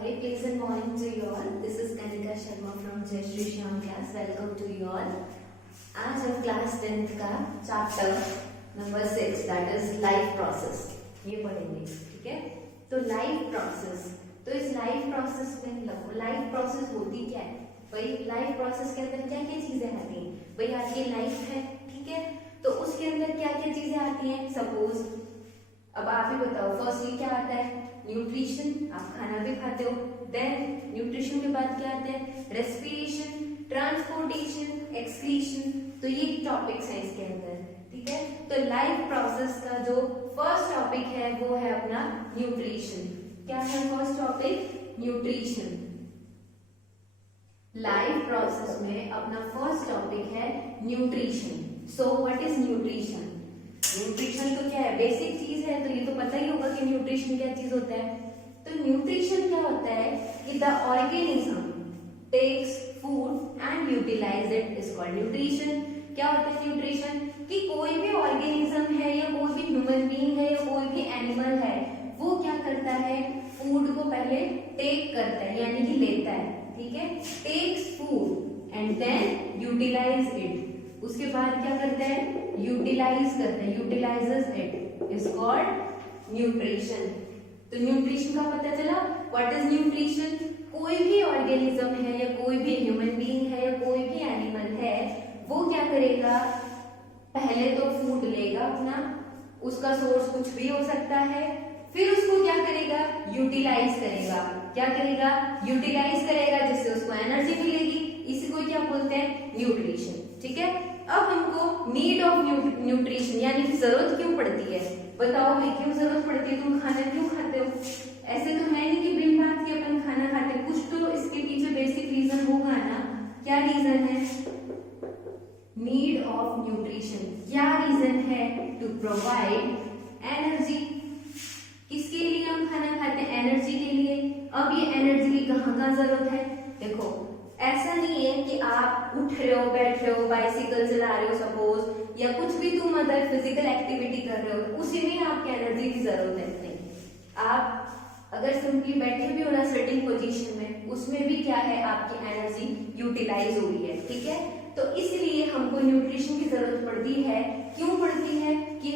Very pleasant morning to you all. This is Kanika Sharma from Jai Shri Shyam class. Welcome to you all. आज हम class 10th का chapter number 6 that is life process ये पढ़ेंगे. ठीक है, तो life process, तो इस लाइफ प्रोसेस में लाइफ प्रोसेस होती क्या है भाई. लाइफ प्रोसेस के अंदर क्या क्या चीजें आती हैं भाई. आपकी लाइफ है, ठीक है, तो उसके अंदर क्या क्या चीजें आती हैं. सपोज अब आप ही बताओ, फर्स्टली क्या आता है, न्यूट्रिशन, आप खाना भी खाते हो. देन न्यूट्रिशन के बाद क्या आता है, रेस्पिरेशन, ट्रांसपोर्टेशन, एक्सक्रीशन. तो ये टॉपिक्स हैं इसके अंदर. ठीक है, तो लाइफ प्रोसेस का जो फर्स्ट टॉपिक है वो है अपना न्यूट्रिशन. क्या है first topic, nutrition. Life process में अपना फर्स्ट टॉपिक है nutrition. So what is nutrition. Nutrition तो क्या है, बेसिक चीज है, तो ये तो पता ही होगा कि न्यूट्रिशन क्या चीज होता है. तो न्यूट्रिशन क्या होता है कि the organism takes food and utilise it is called nutrition. क्या होता है न्यूट्रिशन, कि कोई भी ऑर्गेनिज्म है या कोई भी ह्यूमन बीइंग है या कोई भी एनिमल है, वो क्या करता है, फूड को पहले टेक करता है यानी कि लेता है. ठीक है, takes food and then utilise it. उसके बाद क्या करता है, यूटिलाइज करता है, utilises it is called nutrition. तो न्यूट्रिशन का पता चला. व्हाट इज न्यूट्रिशन, कोई भी ऑर्गेनिज्म है या कोई भी ह्यूमन बीइंग है या कोई भी एनिमल है, वो क्या करेगा, पहले तो फूड लेगा अपना, उसका सोर्स कुछ भी हो सकता है, फिर उसको क्या करेगा, यूटिलाइज करेगा. क्या करेगा, यूटिलाइज करेगा, जिससे उसको एनर्जी मिलेगी. इसी को क्या बोलते हैं, न्यूट्रिशन. ठीक है, अब हमको नीड ऑफ न्यूट्रिशन यानी कि जरूरत क्यों पड़ती है, बताओ भाई क्यों जरूरत पड़ती है, तुम खाना क्यों खाते हो. ऐसे तो है नहीं कि बिन बात के अपन खाना खाते, कुछ तो इसके पीछे बेसिक रीजन होगा ना. क्या रीजन है, नीड ऑफ न्यूट्रिशन. क्या रीजन है, टू प्रोवाइड एनर्जी. किसके लिए हम खाना खाते हैं, एनर्जी के लिए. अब ये एनर्जी की कहाँ जरूरत है, देखो ऐसा नहीं है कि आप उठ रहे हो, बैठ रहे हो, बाइसिकल चला रहे हो सपोज, या कुछ भी तुम अदर फिजिकल एक्टिविटी कर रहे हो, उसी में आपकी एनर्जी की जरूरत है. नहीं, आप अगर सिंपली बैठे भी हो ना सिटिंग पोजीशन में, उसमें भी क्या है, आपकी एनर्जी यूटिलाइज हो रही है. ठीक है, तो इसलिए हमको न्यूट्रिशन की जरूरत पड़ती है. क्यों पड़ती है, कि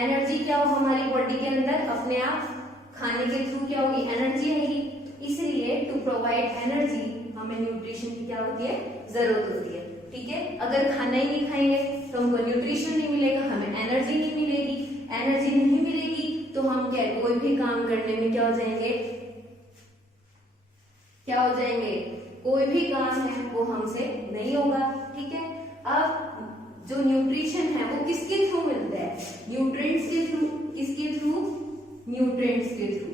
एनर्जी क्या हो हमारी बॉडी के अंदर, अपने आप खाने के थ्रू क्या होगी, एनर्जी आएगी. इसलिए टू प्रोवाइड एनर्जी हमें न्यूट्रिशन की क्या होती है, जरूरत होती है. ठीक है, अगर खाना ही नहीं खाएंगे तो हमको न्यूट्रिशन नहीं मिलेगा, हमें एनर्जी नहीं मिलेगी. एनर्जी नहीं मिलेगी तो हम क्या, कोई भी काम करने में क्या हो जाएंगे, क्या हो जाएंगे, कोई भी काम है वो हमसे नहीं होगा. ठीक है, अब जो न्यूट्रिशन है वो किसके थ्रू मिलता है, न्यूट्रिएंट्स के थ्रू. किसके थ्रू, न्यूट्रिएंट्स के थ्रू.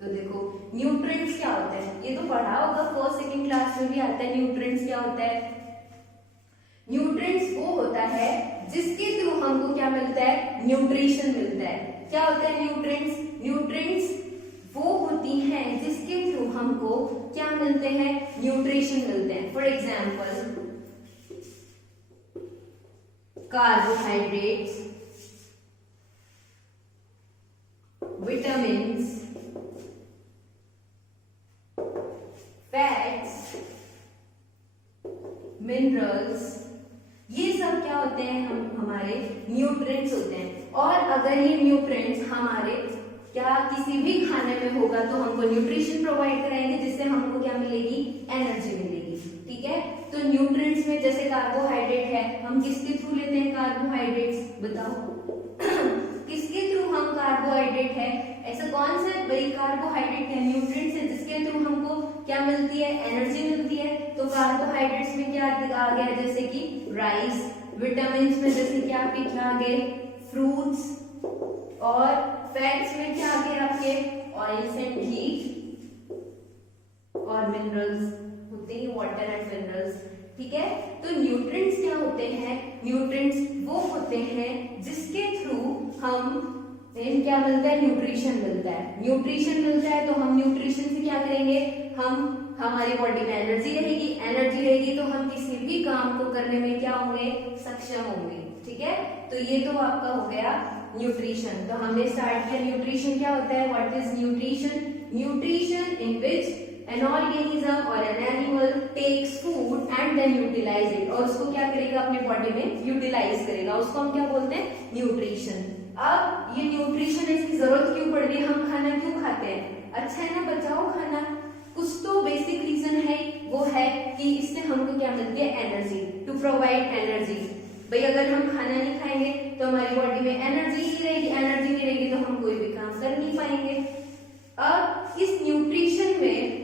तो देखो न्यूट्रिएंट्स क्या होता है, ये तो पढ़ा होगा, फर्स्ट सेकंड क्लास में भी आता है. न्यूट्रिएंट्स क्या होता है, न्यूट्रिएंट्स वो होता है जिसके थ्रू हमको क्या मिलता है, न्यूट्रिशन मिलता है. क्या होता है न्यूट्रिएंट्स, न्यूट्रिएंट्स वो होती हैं जिसके थ्रू हमको क्या मिलते हैं, न्यूट्रिशन मिलते हैं. For example carbohydrates, vitamins, fats, minerals, ये सब क्या होते हैं, हम हमारे न्यूट्रिएंट्स होते हैं. और अगर ये न्यूट्रिएंट्स हमारे क्या किसी भी खाने में होगा तो हमको न्यूट्रिशन प्रोवाइड कराएंगे, जिससे हमको क्या मिलेगी, एनर्जी मिलेगी. ठीक है, तो न्यूट्रिएंट्स में जैसे कार्बोहाइड्रेट है, हम किसके थ्रू लेते हैं कार्बोहाइड्रेट्स, बताओ किसके थ्रू हम कार्बोहाइड्रेट है, ऐसा कौन सा भाई कार्बोहाइड्रेट है, न्यूट्रिएंट्स है जिसके थ्रू हमको क्या मिलती है, एनर्जी मिलती है. तो कार्बोहाइड्रेट्स में क्या आ गया, जैसे कि राइस. विटामिन्स में जैसे कि आपके क्या आ गए, फ्रूट्स. और फैट्स में क्या आ गए आपके, ऑयल्स एंड घी. और मिनरल्स होते हैं वाटर एंड मिनरल्स. ठीक है, तो न्यूट्रिएंट्स क्या होते हैं, न्यूट्रिएंट्स वो होते हैं जिसके थ्रू हम क्या मिलता है, न्यूट्रिशन मिलता है. न्यूट्रिशन मिलता है तो हम न्यूट्रिशन से क्या करेंगे, हम हमारी बॉडी में एनर्जी रहेगी. एनर्जी रहेगी तो हम किसी भी काम को करने में क्या होंगे, सक्षम होंगे. ठीक है, तो ये तो आपका हो गया न्यूट्रिशन। तो हमने स्टार्ट किया न्यूट्रिशन क्या होता है, what is nutrition? Nutrition in which an organism or an animal takes food and then utilize it, और उसको क्या करेगा, अपने बॉडी में यूटिलाइज करेगा, उसको हम क्या बोलते हैं, न्यूट्रिशन। अब ये न्यूट्रिशन इसकी जरूरत क्यों पड़ रही है, हम खाना क्यों खाते हैं, अच्छा है ना बचाओ खाना, कुछ तो बेसिक रीजन है, वो है कि इससे हमको क्या मिलती है, एनर्जी, टू प्रोवाइड एनर्जी। भाई अगर हम खाना नहीं खाएंगे तो हमारी बॉडी में एनर्जी नहीं रहेगी, एनर्जी नहीं रहेगी तो हम कोई भी काम कर नहीं पाएंगे। अब इस न्यूट्रिशन में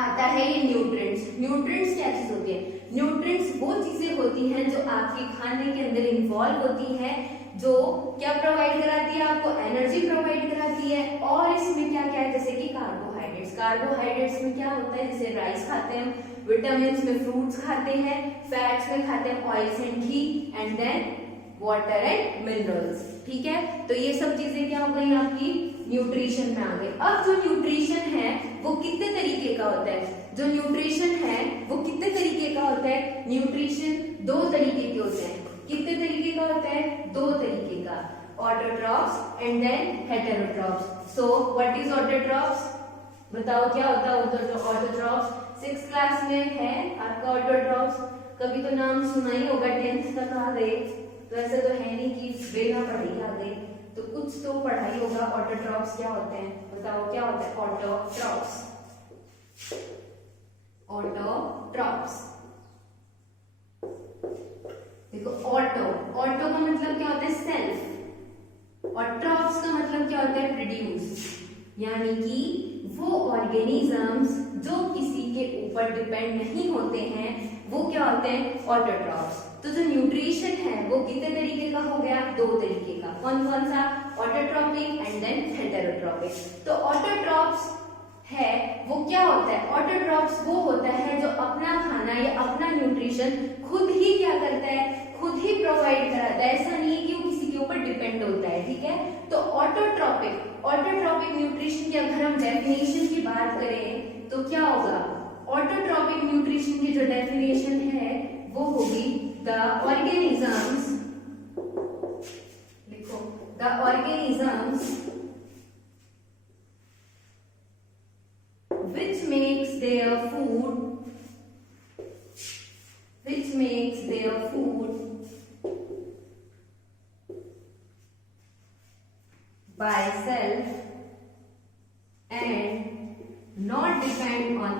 आता है ये न्यूट्रिएंट्स। न्यूट्रिएंट्स क्या चीज होती है, न्यूट्रिएंट्स वो चीजें होती हैं जो आपके खाने के अंदर इन्वॉल्व होती है, जो क्या प्रोवाइड कराती है, आपको एनर्जी प्रोवाइड कराती है। और इसमें क्या क्या है, जैसे कि कार्बोहाइड्रेट्स, कार्बोहाइड्रेट्स में क्या होता है, जैसे राइस खाते हैं, विटामिन में फ्रूट्स खाते हैं, फैट्स में खाते हैं oils and ghee, and then water and minerals. ठीक है, तो ये सब चीजें क्या हो गई, आपकी न्यूट्रिशन में आ गई। अब जो न्यूट्रिशन है वो कितने तरीके का होता है, जो न्यूट्रिशन है वो कितने तरीके का होता है, न्यूट्रिशन दो तरीके के होते हैं। कितने तरीके का होता है, दो तरीके का, autotrophs and then heterotrophs. So what is autotrophs, बताओ क्या होता है ऑटोट्रॉफ्स? 6th क्लास में है आपका ऑटोट्रॉफ्स, कभी तो नाम सुना ही होगा, 10th तक आ गए, तो ऐसे तो है नहीं कि बिना पढ़ाई आ गई, तो कुछ तो पढ़ाई होगा। ऑटोट्रॉफ्स क्या होते हैं, बताओ क्या होता है ऑटोट्रॉफ्स? ऑटोट्रॉफ्स देखो, ऑटो, ऑटो का मतलब क्या होता है, सेल्फ, और ट्रॉफ्स का मतलब क्या होता है, प्रोड्यूस, यानी कि वो ऑर्गेनिजम्स जो किसी के ऊपर डिपेंड नहीं होते हैं, वो क्या होते हैं, ऑटोट्रॉफ्स। तो जो न्यूट्रिशन है वो कितने तरीके का हो गया, दो तरीके का, कौन कौन सा, ऑटोट्रॉपिक एंड देन हेटेरोट्रॉपिक। तो ऑटोट्रॉफ्स है वो क्या होता है, ऑटोट्रॉफ्स वो होता है जो अपना खाना या अपना न्यूट्रिशन खुद ही क्या करता है, खुद ही प्रोवाइड कराता है, ऐसा नहीं है कि वो किसी के ऊपर डिपेंड होता है। ठीक है, तो ऑटोट्रॉपिक, ऑटोट्रॉपिक न्यूट्रिशन की अगर हम डेफिनेशन की बात करें तो क्या होगा, ऑटोट्रॉपिक न्यूट्रिशन की जो डेफिनेशन है वो होगी, द ऑर्गेनिजम्स, लिखो, the organisms which makes their food by self and not depend on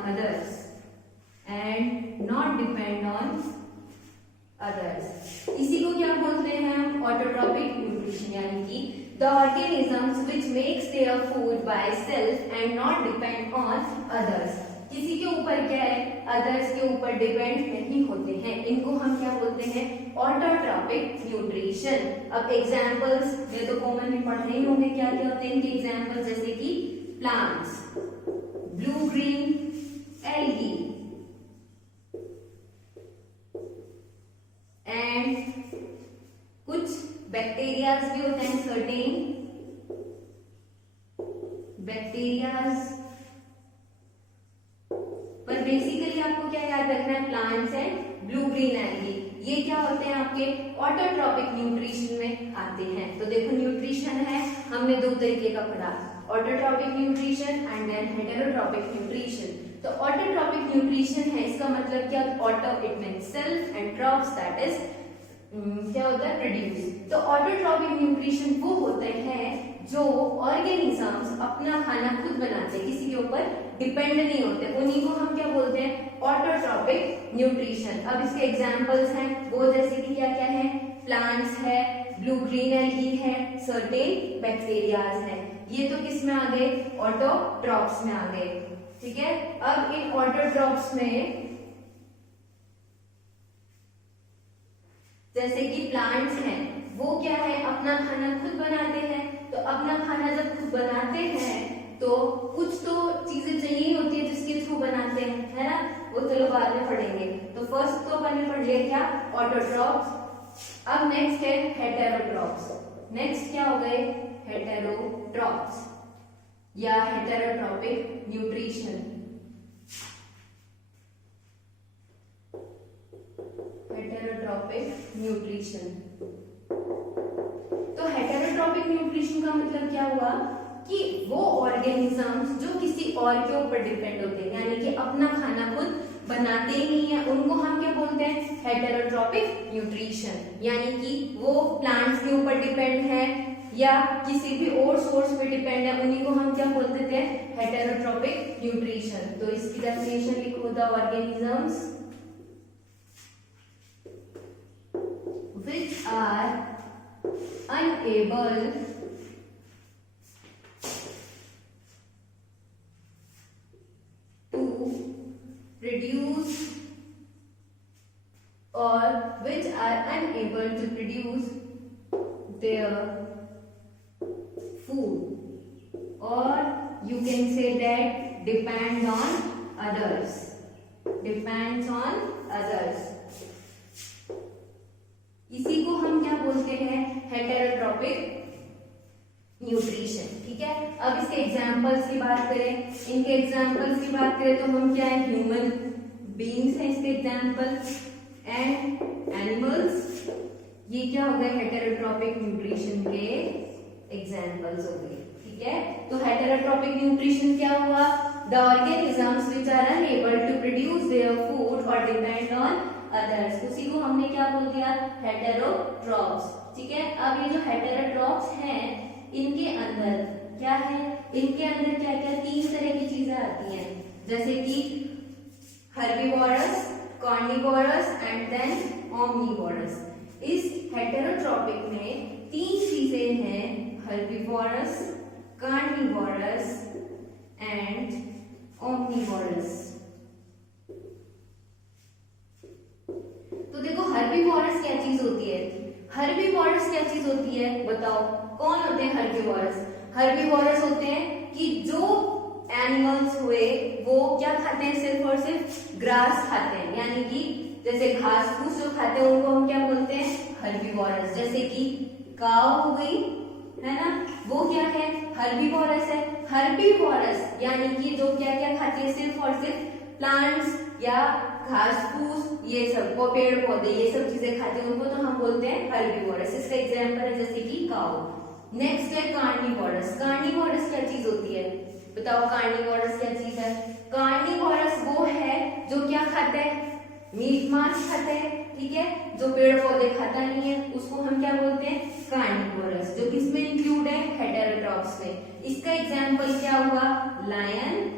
others, इसी को क्या बोलते हैं हम, ऑटोट्रॉपिक न्यूट्रिशन, यानी कि the organisms which makes their food by self and not depend on others, किसी के ऊपर क्या है, अदर्स के ऊपर डिपेंड नहीं होते हैं, इनको हम क्या बोलते हैं, ऑटोट्रॉपिक न्यूट्रिशन। अब एग्जांपल्स ये तो कॉमन में पढ़ रहे होंगे, क्या क्या होते हैं इनके एग्जांपल्स, जैसे कि plants, blue green algae, and कुछ बैक्टीरियाज भी होते हैं, सर्टेन बैक्टीरियाज, पर बेसिकली आपको क्या याद रखना है, plants and blue green algae, ये क्या होते हैं, आपके ऑटोट्रॉपिक न्यूट्रिशन में आते हैं। तो देखो न्यूट्रिशन है, हमने दो तरीके का पढ़ा, autotrophic nutrition and then heterotrophic nutrition. तो ऑटोट्रॉपिक न्यूट्रिशन है, इसका मतलब क्या, auto it means self and trophs that is क्या होता है, प्रोड्यूस। तो ऑटोट्रॉपिक न्यूट्रिशन वो होते हैं जो ऑर्गेनिजम्स अपना खाना खुद बनाते हैं, किसी के ऊपर डिपेंड नहीं होते, उन्हीं को हम क्या बोलते हैं, ऑटोट्रॉपिक न्यूट्रिशन। अब इसके एग्जांपल्स हैं वो, जैसे कि क्या क्या है, प्लांट्स है, ब्लू ग्रीन एल्गी है, सर्टेन बैक्टीरियाज है, ये तो किस में आ गए, ऑटोट्रॉप्स में आ गए। ठीक है, अब इन ऑटोट्रॉप्स में जैसे कि प्लांट्स हैं, वो क्या है, अपना खाना खुद बनाते हैं, तो अपना खाना जब खुद बनाते हैं तो कुछ तो चीजें चाहिए होती है जिसके थ्रू बनाते हैं, है ना, वो चलो बाद में पढ़ेंगे। तो फर्स्ट तो अपन ने पढ़ लिया क्या, ऑटोट्रॉप्स। अब नेक्स्ट है हेटेरोट्रॉप्स। नेक्स्ट क्या हो गए, हेटेरोट्रॉप्स या हेटेरोट्रॉपिक न्यूट्रिशन। हेटेरोट्रॉपिक न्यूट्रिशन, तो हेटेरोट्रॉपिक न्यूट्रिशन का मतलब क्या हुआ कि वो ऑर्गेनिजम्स जो किसी और के ऊपर डिपेंड होते हैं, यानी कि अपना खाना खुद बनाते ही नहीं है, उनको हम क्या बोलते हैं, हेटेरोट्रॉपिक न्यूट्रिशन, यानी कि वो प्लांट्स के ऊपर डिपेंड है या किसी भी और सोर्स पे डिपेंड है, उन्हीं को हम क्या बोल देते हैं, हेटेरोट्रॉपिक न्यूट्रिशन। तो इसकी डेफिनेशन लिखो, the organisms which are unable to produce or which are unable to produce their food, or you can say that depend on others, depends on others, इसी को हम क्या बोलते हैं, हेटेरोट्रॉपिक न्यूट्रिशन। ठीक है, अब इसके एग्जांपल्स की बात करें, इनके एग्जांपल्स की बात करें तो हम क्या है, ह्यूमन बीइंग्स हैं इसके एग्जांपल, एंड एनिमल्स, ये क्या हो गए, हेटेरोट्रॉपिक न्यूट्रिशन के एग्जांपल्स हो गए। ठीक है, तो हेटेरोट्रॉपिक न्यूट्रिशन क्या हुआ, the organisms which are unable to produce their food और डिपेंड ऑन अदर्स, उसी को हमने क्या बोल दिया, हेटेरोट्रॉप्स। ठीक है, अब ये जो हेटेरोट्रॉप्स हैं, इनके अंदर क्या है, इनके अंदर क्या क्या तीन तरह की चीजें आती हैं, जैसे कि herbivorous, carnivorous and then omnivorous. इस हेटेरोट्रॉपिक में तीन चीजें हैं, हर्बीवोरस, कार्निवोरस एंड ओमनीवोरस। तो देखो हर्बीवोरस क्या चीज होती है, हर्बीवोरस क्या चीज होती है, बताओ कौन होते हैं हर्बीवोरस। हर्बीवोरस होते हैं कि जो एनिमल्स हुए वो क्या खाते हैं, सिर्फ और सिर्फ ग्रास खाते हैं, यानी कि जैसे घास फूस जो खाते हैं उनको हम क्या बोलते हैं, हर्बीवोरस। जैसे कि काऊ हो गई, है ना, वो क्या है, हर्बीवोरस है। हर्बीवोरस यानी कि जो क्या क्या खाती है, सिर्फ और सिर्फ प्लांट्स या घास फूस, ये सब को पेड़ पौधे, ये सब चीजें खाते हैं, उनको तो हम बोलते हैं हर्बीवोरस। इसका एग्जांपल है जैसे कि काऊ। नेक्स्ट है कार्निवोरस। कार्निवोरस क्या चीज होती है, बताओ कार्निवोरस क्या चीज है। कार्निवोरस वो है जो क्या खाता है, मीट मांस खाता है। ठीक है, जो पेड़ पौधे खाता नहीं है उसको हम क्या बोलते हैं, कार्निवोरस, जो किसमें इंक्लूड है, हेटेरोट्रॉप्स में। इसका एग्जांपल क्या हुआ, लायन।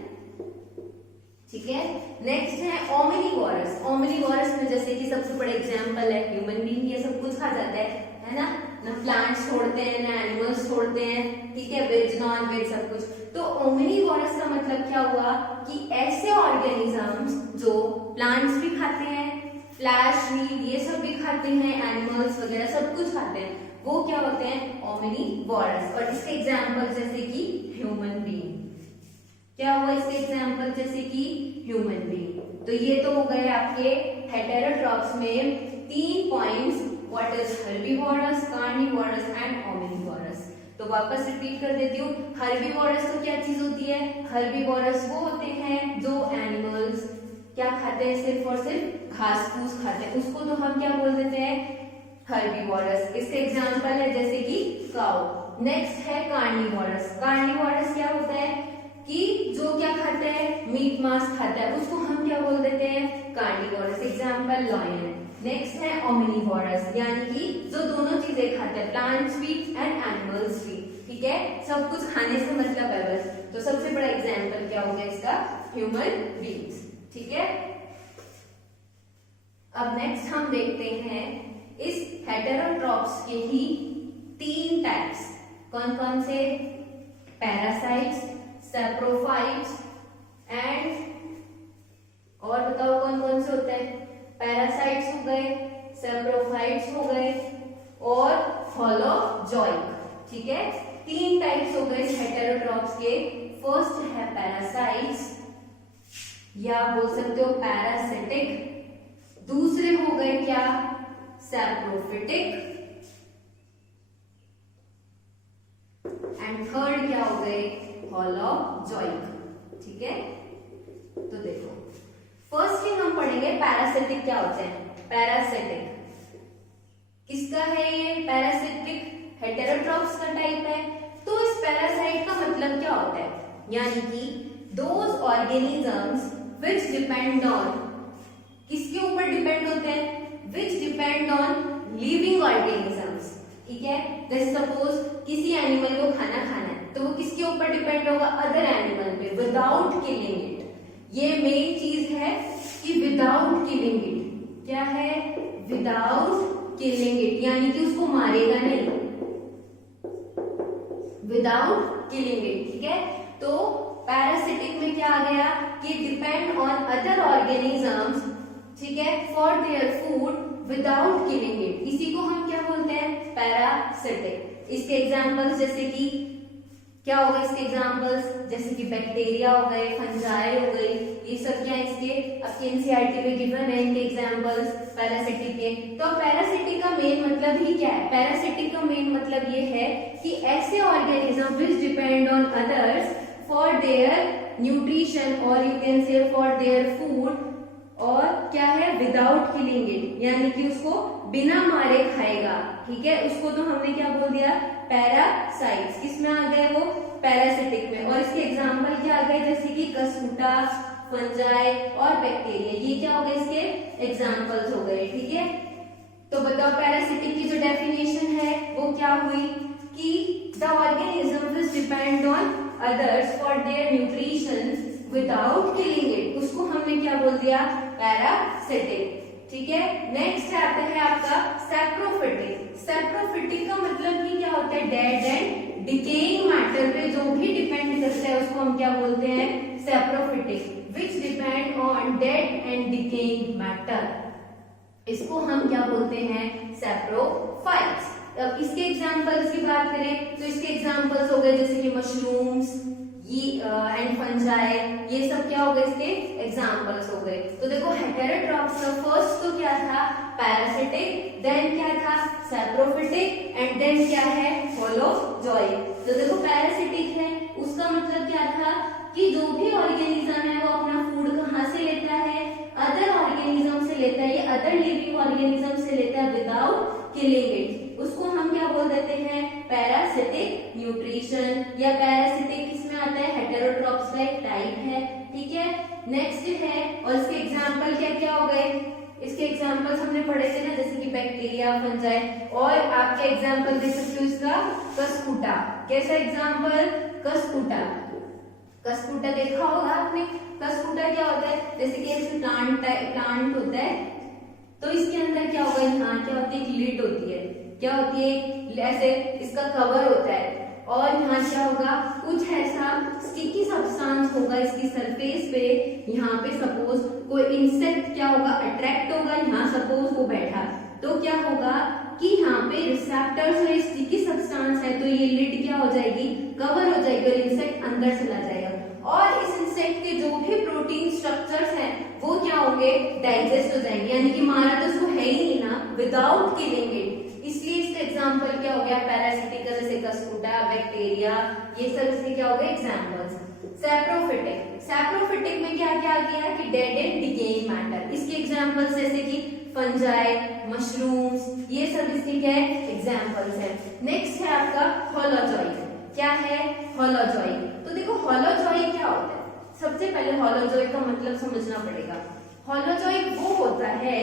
ठीक है, नेक्स्ट है ओमनीवोरस। ओमनीवोरस में जैसे कि सबसे बड़ा एग्जांपल है ह्यूमन बीइंग, ये सब कुछ खा जाता है ना, ना प्लांट्स छोड़ते हैं ना एनिमल्स छोड़ते हैं। ठीक है, वेज नॉन वेज सब कुछ। तो ओमनीवोरस का मतलब क्या हुआ कि ऐसे ऑर्गेनिजम्स जो प्लांट्स भी खाते हैं, फ्लैश मीट ये सब भी खाते हैं, एनिमल्स वगैरह सब कुछ खाते हैं, वो क्या होते हैं, ओमनीवोरस। और इसके एग्जांपल जैसे कि ह्यूमन बीइंग, क्या हुआ इसके एग्जांपल जैसे कि ह्यूमन बीइंग। तो ये तो हो गए आपके हेटेरोट्रॉप्स में तीन points, what is herbivorous, carnivorous and omnivorous. तो वापस रिपीट कर देती हूँ, हर्बीवोरस तो क्या चीज होती है, हर्बीवोरस वो होते हैं जो एनिमल्स क्या खाते हैं, सिर्फ और सिर्फ घास फूस खाते हैं, उसको तो हम क्या बोल देते हैं, हर्बीवोरस। इसके एग्जांपल है जैसे कि काऊ। नेक्स्ट है कार्निवोरस। कार्निवोरस क्या होता है कि जो क्या खाता है, मीट मांस खाता है, उसको हम क्या बोल देते हैं, कार्निवोरस। Example lion. नेक्स्ट है ओमनीवोरस, यानी कि जो दोनों चीजें खाते हैं, प्लांट्स भी एंड एनिमल्स भी। ठीक है, सब कुछ खाने से मतलब है बस। तो सबसे बड़ा एग्जांपल क्या हो गया इसका, ह्यूमन बीइंग्स। ठीक है, अब नेक्स्ट हम देखते हैं इस हेटेरोट्रॉप्स के ही तीन टाइप्स, कौन कौन से, पैरासाइट्स, सैप्रोफाइट्स एंड, और बताओ कौन कौन से होते हैं, पैरासाइट्स हो गए, सैप्रोफाइट्स हो गए और होलोजोइक। ठीक है, तीन टाइप्स हो गए हेटेरोट्रॉप्स के। फर्स्ट है पैरासाइट्स या बोल सकते हो पैरासिटिक, दूसरे हो गए क्या, सैप्रोफिटिक, एंड थर्ड क्या हो गए, होलोजोइक। ठीक है, तो देखो फर्स्ट थिंग हम पढ़ेंगे पैरासिटिक क्या होते हैं। पैरासिटिक किसका है, ये पैरासिटिक हेटेरोट्रॉप्स का टाइप है। तो इस पैरासाइट का मतलब क्या होता है, यानी कि those organisms which depend on, किसके ऊपर डिपेंड होते हैं, विच डिपेंड ऑन लिविंग ऑर्गेनिजम्स। ठीक है, जैसे सपोज किसी एनिमल को खाना खाना है तो वो किसके ऊपर डिपेंड होगा, अदर एनिमल पे, विदाउट किलिंग इट। ये मेन चीज है कि विदाउट किलिंग इट, क्या है, विदाउट किलिंग इट, यानी कि उसको मारेगा नहीं, विदाउट किलिंग इट। ठीक है, तो पैरासिटिक में क्या आ गया कि डिपेंड ऑन अदर ऑर्गेनिजम्स, ठीक है, for their food without killing it, इसी को हम क्या बोलते हैं, पैरासिटिक। इसके एग्जांपल्स जैसे कि क्या हो गए, इसके एग्जांपल्स जैसे कि बैक्टीरिया हो गए, फंजाई हो गई, ये सब क्या इसके आपके एनसीईआरटी में गिवन है इनके एग्जांपल्स पैरासिटिक के। तो पैरासिटिक का मेन मतलब ही क्या है, पैरासिटिक का मेन मतलब ये है कि ऐसे organism which depend on others for their nutrition और you can say for their food, और क्या है, विदाउट किलिंग इट, यानी कि उसको बिना मारे खाएगा। ठीक है, उसको तो हमने क्या बोल दिया, पैरासाइट्स। किसमें आ गए वो, पैरासिटिक में। और इसके एग्जांपल क्या आ गए, जैसे कि कस्कुटा, फंजाई और बैक्टीरिया, ये क्या हो गए, इसके एग्जांपल्स हो गए। ठीक है, तो बताओ पैरासिटिक की जो डेफिनेशन है वो क्या हुई कि the organism which depend on others for their nutrition without killing it, उसको हमने क्या बोल दिया, पैरासिटिक। ठीक है, नेक्स्ट आता है आपका सैप्रोफिटिक। सैप्रोफिटिक का मतलब कि क्या होता है, डेड एंड डिकेइंग मैटर पे जो भी डिपेंड करता है उसको हम क्या बोलते हैं, saprophytic, which depend on dead and decaying matter, इसको हम क्या बोलते हैं, सैप्रोफाइट्स। अब इसके एग्जांपल्स की बात करें तो इसके एग्जांपल्स हो गए जैसे कि मशरूम्स एंड फंजाई, ये सब क्या हो गए, इसके एग्जांपल्स हो गए। तो देखो हेटेरोट्रॉप्स का फर्स्ट तो क्या था, पैरासिटिक, देन क्या था, सैप्रोफिटिक, एंड देन क्या है, होलोजोइक। तो देखो पैरासिटिक है, उसका मतलब क्या था कि जो भी ऑर्गेनिज्म है वो अपना फूड कहाँ से लेता है, अदर ऑर्गेनिज्म से लेता है, ये अदर लिविंग ऑर्गेनिज्म से लेता है विदाउट किलिंग इट, उसको हम क्या बोल देते हैं, पैरासिटिक न्यूट्रिशन। या पैरासिटिक किसमें आता है, हेटेरोट्रॉप्स का एक टाइप है। ठीक है, नेक्स्ट है, और इसके एग्जांपल क्या क्या हो गए, इसके एग्जांपल्स हमने पढ़े थे ना, जैसे कि बैक्टीरिया, फंजाई, और आपके एग्जांपल देख सकते हो इसका कस्कुटा। कैसा एग्जांपल, कस्कुटा, कस्कुटा देखा होगा आपने। कस्कुटा क्या होता है, जैसे कि ऐसे प्लांट होता है तो इसके अंदर क्या होगा, यहाँ क्या होती है, एक लिड होती है, क्या होती है, ऐसे इसका कवर होता है, और यहाँ क्या होगा, कुछ ऐसा स्टिकी सब्सटेंस होगा इसकी सरफेस पे। यहाँ पे सपोज कोई इंसेक्ट क्या होगा, अट्रैक्ट होगा, यहाँ सपोज वो बैठा, तो क्या होगा कि यहाँ पे रिसेप्टर्स है, स्टिकी सब्सटेंस है, तो ये लिड क्या हो जाएगी, कवर हो जाएगी, और इंसेक्ट अंदर चला जाएगा, और इस इंसेक्ट के जो भी प्रोटीन स्ट्रक्चर्स हैं वो क्या होंगे, डाइजेस्ट हो जाएंगे, यानी कि मारा तो उसको है ही नहीं ना, विदाउट किलिंग इट। इसलिए इसका एग्जांपल क्या हो गया, पैरासिटिक, जैसे कस्कुटा, बैक्टीरिया, ये सब इसके क्या हो गए एग्जांपल्स। सैप्रोफिटिक, सैप्रोफिटिक में क्या क्या आ गया कि डेड एंड डिकेइंग मैटर, इसके एग्जांपल्स जैसे कि फंजाई, मशरूम्स, ये सब इसके क्या है, एग्जांपल्स है। नेक्स्ट है आपका होलोजोइक। क्या है, होलोजोइक। तो देखो होलोजोइक क्या होता है, सबसे पहले होलोजोइक का मतलब समझना पड़ेगा। होलोजोइक वो होता है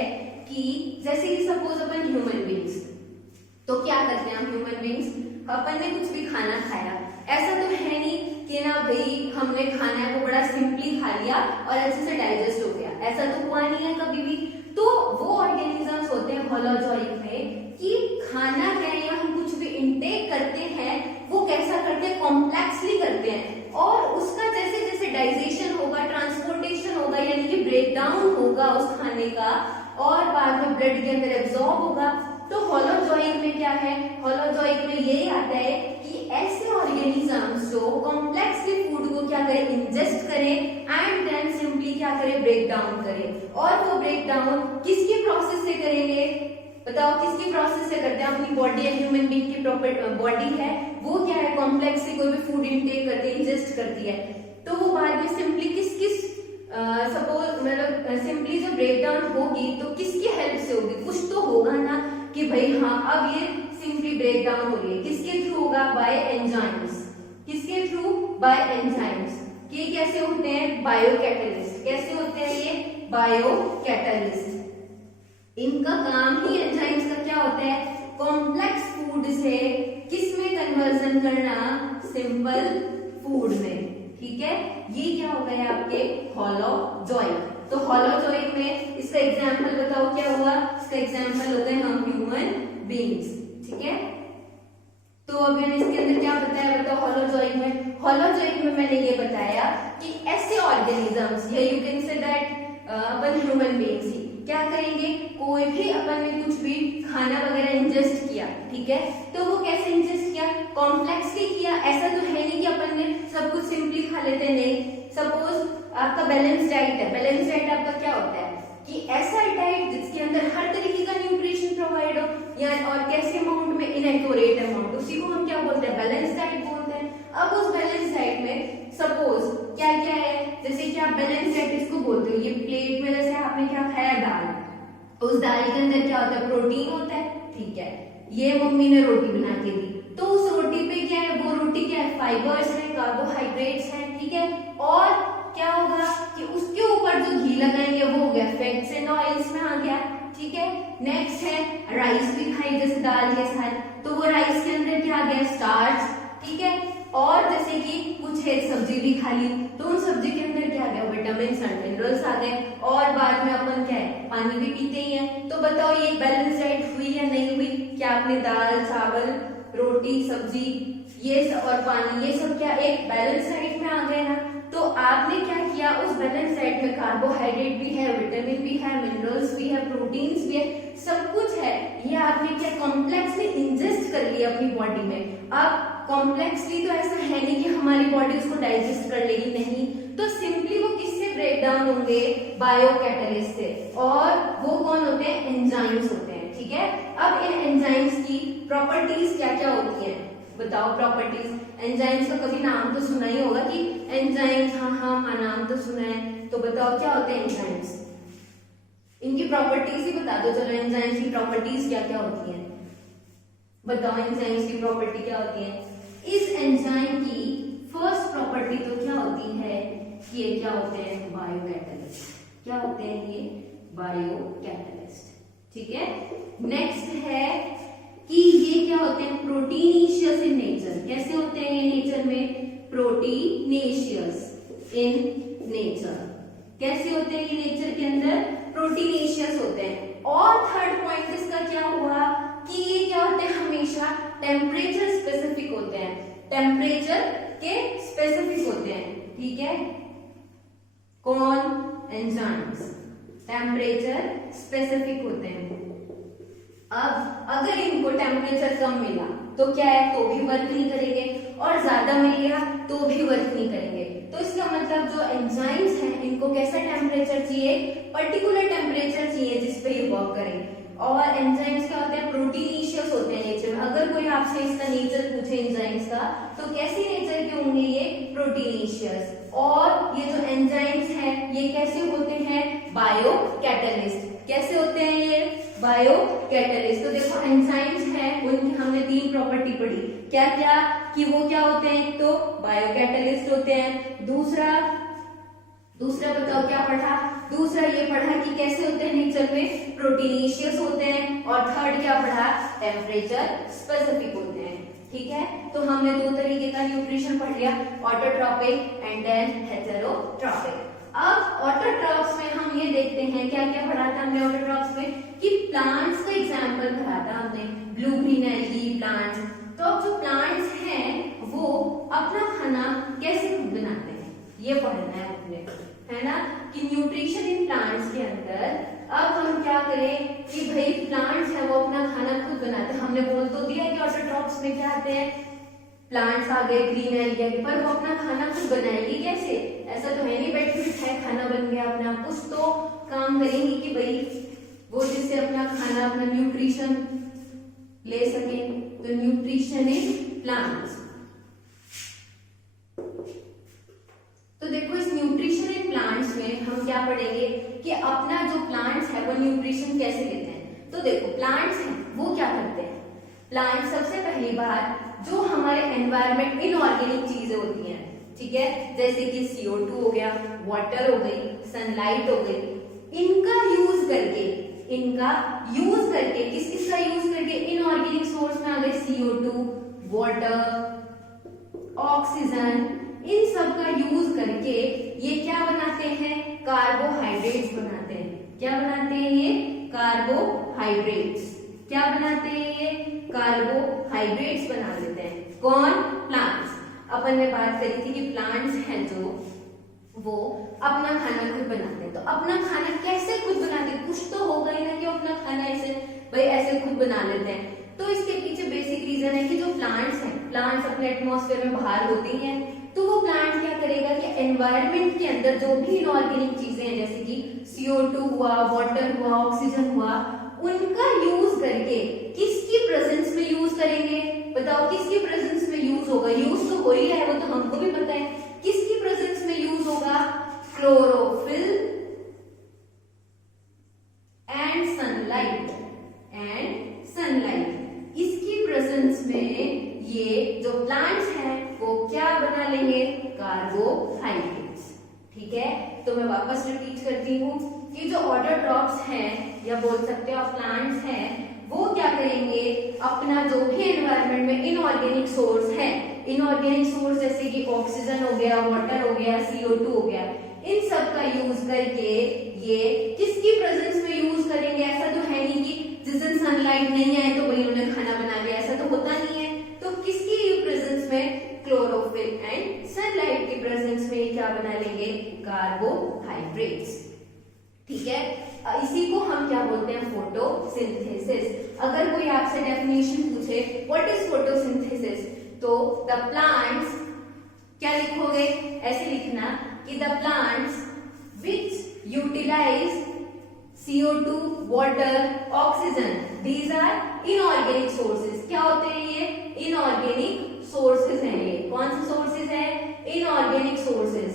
कि जैसे कि सपोज अपन ह्यूमन बींग्स, तो क्या करते हैं हम ह्यूमन बींग्स, अपन ने कुछ भी खाना खाया, ऐसा तो है नहीं कि ना भाई हमने खाना है वो बड़ा सिंपली खा लिया और अच्छे से डाइजेस्ट हो गया, ऐसा तो हुआ नहीं है कभी भी। तो वो ऑर्गेनिजम्स होते हैं होलोजोइक में कि खाना है या हम कुछ भी इंटेक करते हैं वो कैसा करते हैं, कॉम्प्लेक्सली करते हैं, और उसका जैसे जैसे डाइजेशन होगा, ट्रांसपोर्टेशन होगा, यानी कि ब्रेक डाउन होगा उस खाने का, और बाद में ब्लड के अंदर एब्जॉर्ब होगा। तो होलोजोइक में क्या है, होलोजोइक में यही आता है कि ऐसे ऑर्गेनिजम्स जो कॉम्प्लेक्सली फूड को क्या करें, इंजेस्ट करें, एंड देन सिंपली क्या करें, ब्रेक डाउन करें। और वो ब्रेक डाउन किसकी प्रोसेस से करेंगे, बताओ किसकी प्रोसेस से करते हैं, अपनी बॉडी है, ह्यूमन बीइंग की प्रॉपर बॉडी है, वो क्या है, कॉम्प्लेक्सली कोई भी फूड इंटेक करती है, इंजेस्ट करती है, तो वो बाद में सिंपली किस सपोज मतलब सिंपली जो ब्रेक डाउन होगी तो किसकी हेल्प से होगी, कुछ तो होगा ना कि भाई हाँ अब ये सिंपली ब्रेक डाउन हो रही है। किसके थ्रू होगा? By enzymes. किसके थ्रू? By enzymes. ये कैसे होते हैं? Biocatalyst. कैसे होते हैं ये? Biocatalyst. इनका काम ही एंजाइम्स का क्या होता है? कॉम्प्लेक्स फूड से किस में कन्वर्जन करना? सिंपल फूड में। ठीक है, ये क्या हो गया आपके? हॉलोजोइक। तो हॉलोजोइक में इसका एग्जांपल बताओ क्या हुआ? इसका एग्जांपल हो गए हम ह्यूमन बीइंग्स। ठीक है, तो अब मैंने इसके अंदर क्या बताया बताओ? हॉलोजोइक में, हॉलोजोइक में मैंने ये बताया कि ऐसे ऑर्गेनिजम्स, या यू कैन से दैट अपन ह्यूमन बीइंग्स ही क्या करेंगे? कोई भी अपन ने कुछ भी खाना वगैरह इंजेस्ट किया, ठीक है, तो वो कैसे इंजेस्ट किया? कॉम्प्लेक्सली किया। ऐसा तो है नहीं कि अपन ने सब कुछ सिंपली खा लेते, नहीं। सपोज आपका बैलेंस डाइट है। बैलेंस डाइट आपका क्या होता है कि ऐसा डाइट जिसके अंदर हर तरीके का न्यूट्रिशन प्रोवाइड हो, या और कैसे अमाउंट में? इनएक्यूरेट अमाउंट, उसी को हम क्या बोलते हैं? बैलेंस डाइट बोलते हैं। अब उस बैलेंस डाइट में सपोज क्या क्या है? जैसे कि आप बैलेंस डाइट इसको बोलते हो, ये प्लेट में जैसे आपने क्या खाया? दाल। उस दाल के अंदर क्या होता है? प्रोटीन होता है। ठीक है, ये मम्मी ने रोटी बना के दी, तो उस रोटी पे क्या है? वो रोटी क्या है? फाइबर्स है, कार्बोहाइड्रेट्स है। ठीक है, और क्या होगा कि उसके ऊपर जो घी लगाएंगे वो हो गया फैट्स एंड ऑयल्स में आ गया। ठीक है, नेक्स्ट है राइस भी खाई जैसे दाल के साथ, तो वो राइस के अंदर क्या आ गया? स्टार्च। ठीक है, और जैसे कि कुछ है सब्जी भी खा ली, तो उन सब्जी के अंदर क्या आ गया? विटामिन एंड मिनरल्स आ गए। और बाद में अपन क्या है? पानी भी पीते ही हैं। तो बताओ ये बैलेंस डाइट हुई या नहीं हुई? क्या आपने दाल, चावल, रोटी, सब्जी ये सब और पानी, ये सब क्या एक बैलेंस डाइट में आ गए ना? तो आपने क्या किया? उस बैलेंस डाइट में कार्बोहाइड्रेट भी है, विटामिन भी है, मिनरल्स भी है, प्रोटीन्स भी है, सब कुछ है। ये आपने क्या कॉम्प्लेक्सली इंजेस्ट कर लिया अपनी बॉडी में। अब कॉम्प्लेक्सली तो ऐसा है नहीं कि हमारी बॉडी उसको डाइजेस्ट कर लेगी, नहीं। तो सिंपली वो किससे ब्रेक डाउन होंगे? बायो कैटलिस्ट से। और वो कौन होते हैं? एंजाइम्स होते हैं। ठीक है, अब इन एंजाइम्स की प्रॉपर्टीज क्या क्या होती हैं? बताओ प्रॉपर्टीज। एंजाइम्स का कभी नाम तो सुना ही होगा कि एंजाइम्स, हाँ नाम तो सुना है। तो बताओ क्या होते हैं एंजाइम्स? इनकी प्रॉपर्टीज ही बता दो। चलो, एंजाइम्स की प्रॉपर्टीज क्या क्या होती हैं? बताओ एंजाइम्स की प्रॉपर्टी क्या होती है? इस एंजाइम की फर्स्ट प्रॉपर्टी तो क्या होती है कि ये क्या होते हैं? Bio catalyst. क्या होते हैं ये? Bio catalyst. ठीक है, नेक्स्ट है कि ये क्या होते हैं? Proteinaceous in nature. कैसे होते हैं ये नेचर में? Proteinaceous in nature. कैसे होते हैं ये नेचर के अंदर? प्रोटीनेशियस होते हैं। और थर्ड पॉइंट इसका क्या हुआ कि ये क्या होते हैं? हमेशा टेम्परेचर स्पेसिफिक होते हैं। टेम्परेचर के स्पेसिफिक होते हैं। ठीक है, कौन? एंजाइम्स टेम्परेचर स्पेसिफिक होते हैं। अब अगर इनको टेम्परेचर कम मिला तो क्या है? तो भी वर्क नहीं करेंगे, और ज्यादा मिल गया तो भी वर्क नहीं करेंगे। तो इसका मतलब जो एंजाइम्स हैं इनको कैसा टेम्परेचर चाहिए? पर्टिकुलर टेम्परेचर चाहिए जिस पे ये वर्क करें। और एंजाइम्स क्या होते हैं? प्रोटीनेशियस होते हैं नेचर में। अगर कोई आपसे इसका नेचर पूछे एंजाइम्स का, तो कैसे नेचर के होंगे ये? प्रोटीनेशियस। और ये जो एंजाइम्स हैं ये कैसे होते हैं? Biocatalyst. कैसे होते हैं ये? Bio catalyst. तो देखो एंजाइम्स हैं, उनकी हमने 3 प्रॉपर्टी पढ़ी। क्या क्या? कि वो क्या होते हैं? एक तो बायो कैटलिस्ट होते हैं। दूसरा बताओ क्या पढ़ा? दूसरा ये पढ़ा कि कैसे होते हैं नेचर में? प्रोटीनेशियस होते हैं। और थर्ड क्या पढ़ा? टेम्परेचर स्पेसिफिक होते हैं। ठीक है, तो हमने 2 तरीके का न्यूट्रिशन पढ़ लिया, ऑटोट्रॉपिक एंड देन हेटेरोट्रॉपिक। अब ऑटोट्रॉप्स में हम ये देखते हैं क्या क्या पढ़ा था हमने ऑटोट्रॉप्स में कि प्लांट्स का एग्जाम्पल पढ़ा था हमने, ब्लू ग्रीन एल्गी प्लांट्स। तो अब जो प्लांट्स हैं वो अपना खाना कैसे खुद बनाते हैं ये पढ़ना है हमने, है ना, कि न्यूट्रिशन इन प्लांट्स के अंदर अब हम क्या करें कि भाई प्लांट्स हैं वो अपना खाना खुद बनाते हैं। हमने बोल तो दिया कि ऑटोट्रॉप्स में क्या आते हैं? प्लांट्स आ गए, ग्रीन एल्गी, पर वो अपना खाना खुद बनाएंगे कैसे? ऐसा तो है नहीं बैठ के खाना बन गया अपना, कुछ तो काम करेंगे कि भाई वो जिससे अपना खाना अपना न्यूट्रिशन ले सके। तो न्यूट्रिशन इन प्लांट्स। तो देखो इस न्यूट्रिशन इन प्लांट्स में हम क्या पढ़ेंगे कि अपना जो प्लांट्स है वो न्यूट्रिशन कैसे लेते हैं। तो देखो प्लांट्स हैं वो क्या करते हैं, प्लांट सबसे पहली बात जो हमारे एनवायरमेंट इनऑर्गेनिक चीजें होती हैं, ठीक है, जैसे कि CO2 हो गया, वाटर हो गई, सनलाइट हो गई, इनका यूज करके किस किस का यूज करके इनऑर्गेनिक सोर्स में आ गए CO2, वाटर, ऑक्सीजन, इन सब का यूज करके ये क्या बनाते हैं, कार्बोहाइड्रेट्स बनाते हैं। क्या बनाते हैं ये, कार्बोहाइड्रेट्स। क्या बनाते हैं ये, कार्बोहाइड्रेट्स बना देते हैं। कौन, प्लांट्स। अपन ने बात करी थी कि प्लांट्स हैं जो वो अपना खाना खुद बनाते हैं। तो अपना खाना कैसे खुद बनाते हैं, कुछ तो होगा ही ना कि अपना खाना ऐसे खुद बना लेते हैं। तो इसके पीछे बेसिक रीजन है कि जो प्लांट्स हैं, प्लांट्स अपने एटमॉस्फेयर में बाहर होती हैं, तो वो प्लांट क्या करेगा कि एनवायरनमेंट के अंदर जो भी इनऑर्गेनिक चीजें हैं जैसे कि CO2 हुआ, वाटर हुआ, ऑक्सीजन हुआ, उनका यूज करके किसकी प्रेजेंस में यूज करेंगे, बताओ किसकी प्रेजेंस में यूज होगा, यूज तो हो ही है, वो तो हमको भी पता है, किसकी प्रेजेंस में यूज होगा, क्लोरोफिल एंड सनलाइट, इसकी प्रेजेंस में ये जो प्लांट्स हैं वो क्या बना लेंगे, कार्बोहाइड्रेट्स। ठीक है, तो मैं वापस रिपीट करती हूँ कि जो ऑटोट्रॉप्स हैं या बोल सकते हो प्लांट्स हैं, वो क्या करेंगे, अपना जो भी एनवायरनमेंट में इनऑर्गेनिक सोर्स है, इनऑर्गेनिक सोर्स जैसे कि ऑक्सीजन हो गया, वाटर हो गया, CO2 हो गया, इन सब का यूज करके ये किसकी प्रेजेंस में यूज करेंगे। ऐसा तो है नहीं कि जिस दिन सनलाइट नहीं आए तो वही उन्होंने खाना बना लिया, ऐसा तो होता नहीं है। तो किसकी प्रेजेंस में, क्लोरोफिल एंड सनलाइट की प्रेजेंस में क्या बना लेंगे, कार्बोहाइड्रेट्स। ठीक है, इसी को हम क्या बोलते हैं, फोटोसिंथेसिस। अगर कोई आपसे डेफिनेशन पूछे व्हाट इज फोटोसिंथेसिस, तो द प्लांट्स, क्या लिखोगे, ऐसे लिखना कि the plants which utilise CO2, water, oxygen, these are inorganic sources। क्या होते हैं ये, inorganic sources हैं। ये कौन से sources हैं, inorganic sources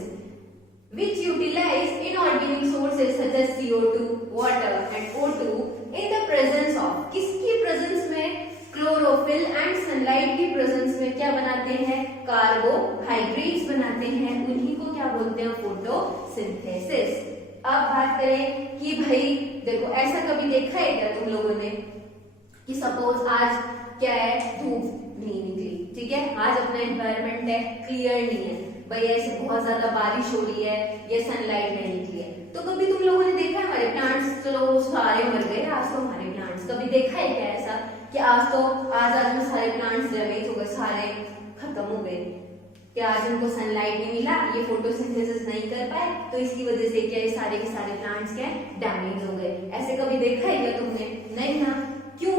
which utilize inorganic sources such as CO2, water and O2 in the presence of, किसकी presence में, क्लोरोफिल एंड सनलाइट की प्रेजेंस में क्या बनाते हैं, कार्बोहाइड्रेट्स बनाते हैं। उन्हीं को क्या बोलते हैं, फोटोसिंथेसिस। अब बात करें कि भाई देखो, ऐसा कभी देखा है क्या तुम लोगों ने कि सपोज आज क्या है, धूप नहीं निकली, ठीक है, आज अपना एनवायरनमेंट है, क्लियर नहीं है, भाई ऐसे बहुत ज्यादा बारिश हो रही है, ये सनलाइट नहीं निकली है, तो कभी तुम लोगों ने देखा है हमारे प्लांट्स, चलो सारे मर गए, आज तो हमारे प्लांट्स, कभी देखा है क्या ऐसा कि आज में सारे प्लांट्स डैमेज हो गए, सारे खत्म हो गए, क्या आज इनको सनलाइट नहीं मिला, ये फोटोसिंथेसिस नहीं कर पाए, तो इसकी वजह से क्या, ये सारे के सारे प्लांट्स क्या डैमेज हो गए। ऐसे कभी देखा है क्या तुमने, नहीं ना, क्यों,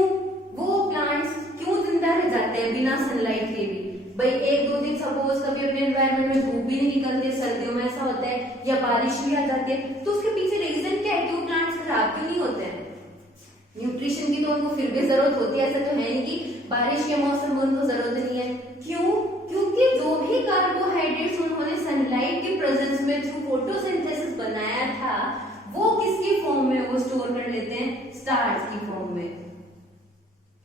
वो प्लांट्स क्यों जिंदा रह जाते हैं बिना सनलाइट के भी, भाई एक दो दिन सपोज कभी अपने एनवायरनमेंट में धूप भी नहीं निकलती, सर्दियों में ऐसा होता है, या बारिश भी आ जाती है, तो उसके पीछे रीजन क्या है, क्यों प्लांट्स खराब क्यों नहीं होते हैं। न्यूट्रिशन की तो उनको फिर भी जरूरत होती है, ऐसा तो है नहीं कि बारिश के मौसम में उनको जरूरत नहीं है, क्यों, क्योंकि जो भी कार्बोहाइड्रेट्स उन्होंने सनलाइट के प्रेजेंस में थ्रू फोटोसिंथेसिस बनाया था, वो किसकी फॉर्म में वो स्टोर कर लेते हैं, स्टार्च की फॉर्म में।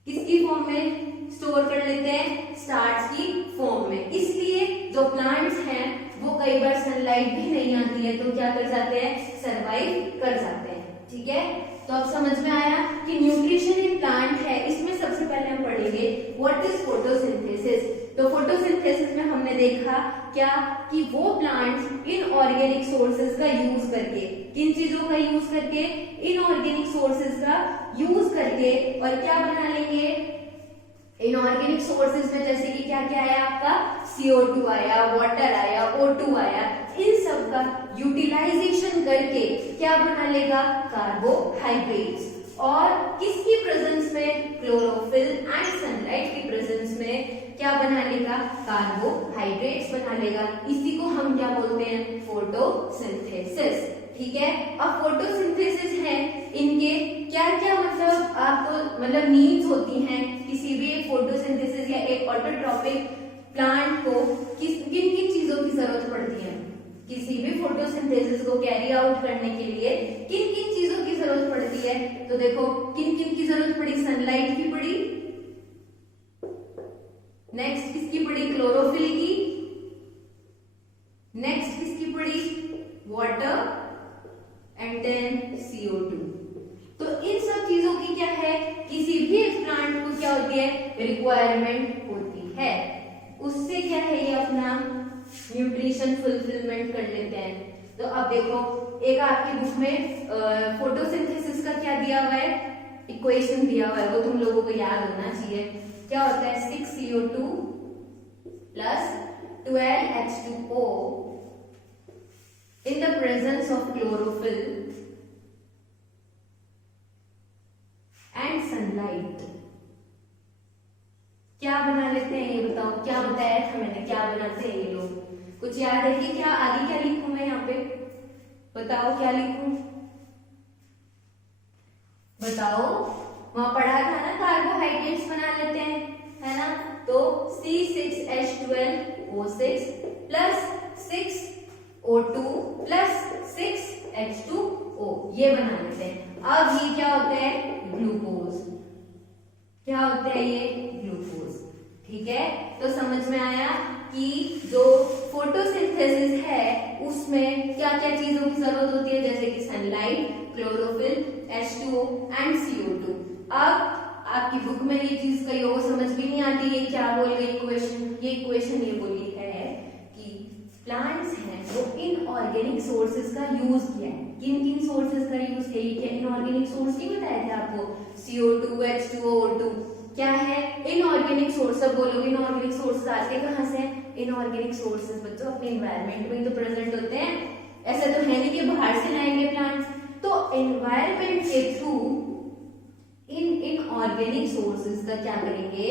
किसकी फॉर्म में स्टोर कर लेते हैं, स्टार्च की फॉर्म में। इसलिए जो प्लांट्स हैं वो कई बार सनलाइट भी नहीं आती है तो क्या कर जाते हैं, सरवाइव कर जाते हैं। ठीक है, तो अब समझ में आया कि न्यूट्रिशन इन प्लांट है। इसमें सबसे पहले हम पढ़ेंगे व्हाट इज फोटोसिंथेसिस। तो फोटोसिंथेसिस में हमने देखा क्या कि वो प्लांट्स इनऑर्गेनिक सोर्सेज का यूज करके, किन चीजों का यूज करके, इनऑर्गेनिक सोर्सेज का यूज करके, और क्या बना लेंगे, इनऑर्गेनिक सोर्सेज में जैसे कि क्या क्या आया आपका, CO2 आया, वाटर आया, O2 आया, इन सब का यूटिलाइजेशन करके क्या बना लेगा, कार्बोहाइड्रेट्स। और किसकी प्रेजेंस में, क्लोरोफिल एंड सनलाइट की प्रेजेंस में क्या बना लेगा, कार्बोहाइड्रेट्स बना लेगा। इसी को हम क्या बोलते हैं, फोटोसिंथेसिस। ठीक है, अब फोटोसिंथेसिस है, इनके क्या क्या मतलब आपको मतलब नीड्स होती हैं किसी भी एक फोटोसिंथेसिस या एक ऑटोट्रॉपिक प्लांट को, किन किन चीजों की जरूरत पड़ती है, किसी भी फोटोसिंथेसिस को कैरी आउट करने के लिए किन किन चीजों की जरूरत पड़ती है। तो देखो किन किन की जरूरत पड़ी, सनलाइट की पड़ी, नेक्स्ट किसकी पड़ी? क्लोरोफिल की। नेक्स्ट किसकी पड़ी? Water and then CO2। तो इन सब चीजों की क्या है, किसी भी एक प्लांट को क्या होती है? रिक्वायरमेंट होती है। उससे क्या है, ये अपना न्यूट्रिशन फुलफिलमेंट कर लेते हैं। तो अब देखो, एक आपकी बुक में फोटोसिंथेसिस का क्या दिया हुआ है? इक्वेशन दिया हुआ है, वो तुम लोगों को याद होना चाहिए। क्या होता है? 6CO2 plus 12H2O in the presence of chlorophyll and sunlight। क्या बना लेते हैं ये बताओ? क्या बताया था मैंने, क्या बनाते हैं ये लोग? कुछ याद है कि क्या? आगे क्या लिखूं मैं यहाँ पे? बताओ क्या लिखूं? बताओ, वहां पढ़ा था ना, कार्बोहाइड्रेट्स बना लेते हैं, है ना? तो C6H12O6 plus 6O2 plus 6H2O, ये बना लेते हैं। अब ये क्या होता है? ग्लूकोज। क्या होता है ये? ग्लूकोज। ठीक है, तो समझ में आया कि जो फोटोसिंथेसिस है उसमें क्या क्या चीजों की जरूरत होती है, जैसे कि sunlight, chlorophyll, H2O and CO2। अब आपकी बुक में ये चीज कई लोगों को समझ भी नहीं आती, ये क्या बोल गई इक्वेशन? ये इक्वेशन ये बोली है कि प्लांट्स हैं वो इनऑर्गेनिक सोर्सेज का यूज किया है। किन किन सोर्सेज का यूज किया? ये क्या इनऑर्गेनिक सोर्स नहीं बताया था आपको? CO2, H2O, O2 क्या है? Inorganic source. अब बोलोगे इनऑर्गेनिक सोर्सेज आते कहां से? इनऑर्गेनिक सोर्सेज बच्चों अपने एनवायरनमेंट में तो प्रेजेंट होते हैं। ऐसा तो है नहीं कि बाहर से लाएंगे प्लांट्स। तो एनवायरनमेंट के थ्रू इन इनऑर्गेनिक सोर्सेज का क्या करेंगे?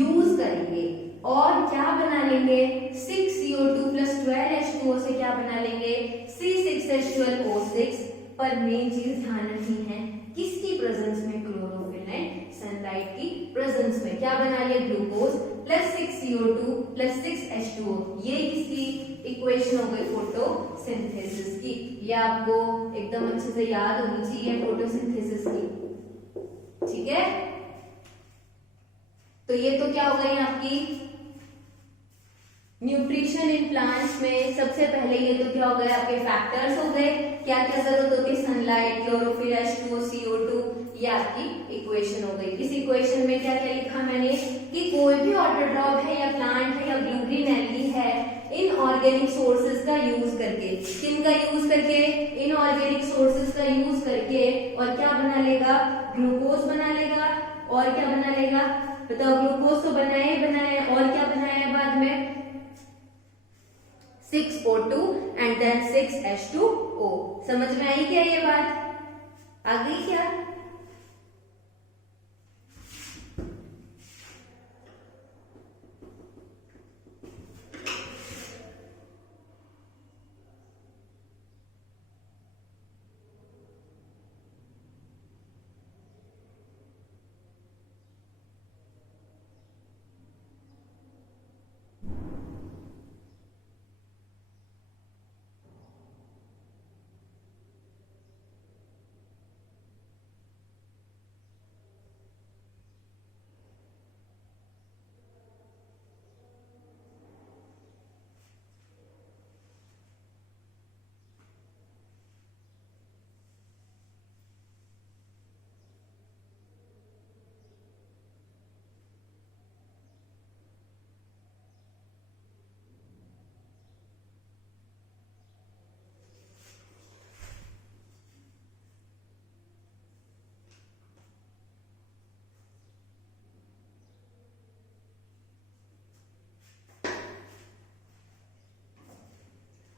यूज करेंगे। और क्या बना लेंगे? 6CO2 प्लस 12H2O से क्या बना लेंगे? C6H12O6। पर मेन चीज ध्यान रखनी है, किसकी प्रेजेंस में? क्लोरोफिल एंड सनलाइट की प्रेजेंस में क्या बना लिया? Glucose plus 6CO2 plus 6H2O। ये किसकी इक्वेशन हो गई? फोटोसिंथेसिस की। ये आपको एकदम अच्छे से याद होनी चाहिए, फोटोसिंथेसिस की। ठीक है, तो ये तो क्या हो गई आपकी न्यूट्रिशन इन प्लांट्स में। सबसे पहले ये तो क्या हो गए? आपके फैक्टर्स हो गए, क्या क्या जरूरत होती है? Sunlight, chlorophyll, H2O, CO2। ये आपकी इक्वेशन हो गई। इस इक्वेशन में क्या क्या लिखा मैंने कि कोई भी ऑटोट्रॉप है या प्लांट है या ब्लू ग्रीन एल्गी है, इनऑर्गेनिक सोर्सेज का यूज करके, किन का यूज करके? इनऑर्गेनिक सोर्सेज का यूज करके, और क्या बना लेगा? ग्लूकोज बना लेगा। और क्या बना लेगा? बताओ, ग्लूकोज तो बनाया ही बनाया, और क्या बनाया बाद में? 6O2 and then 6H2O। समझ में आई क्या ये बात? आ गई क्या?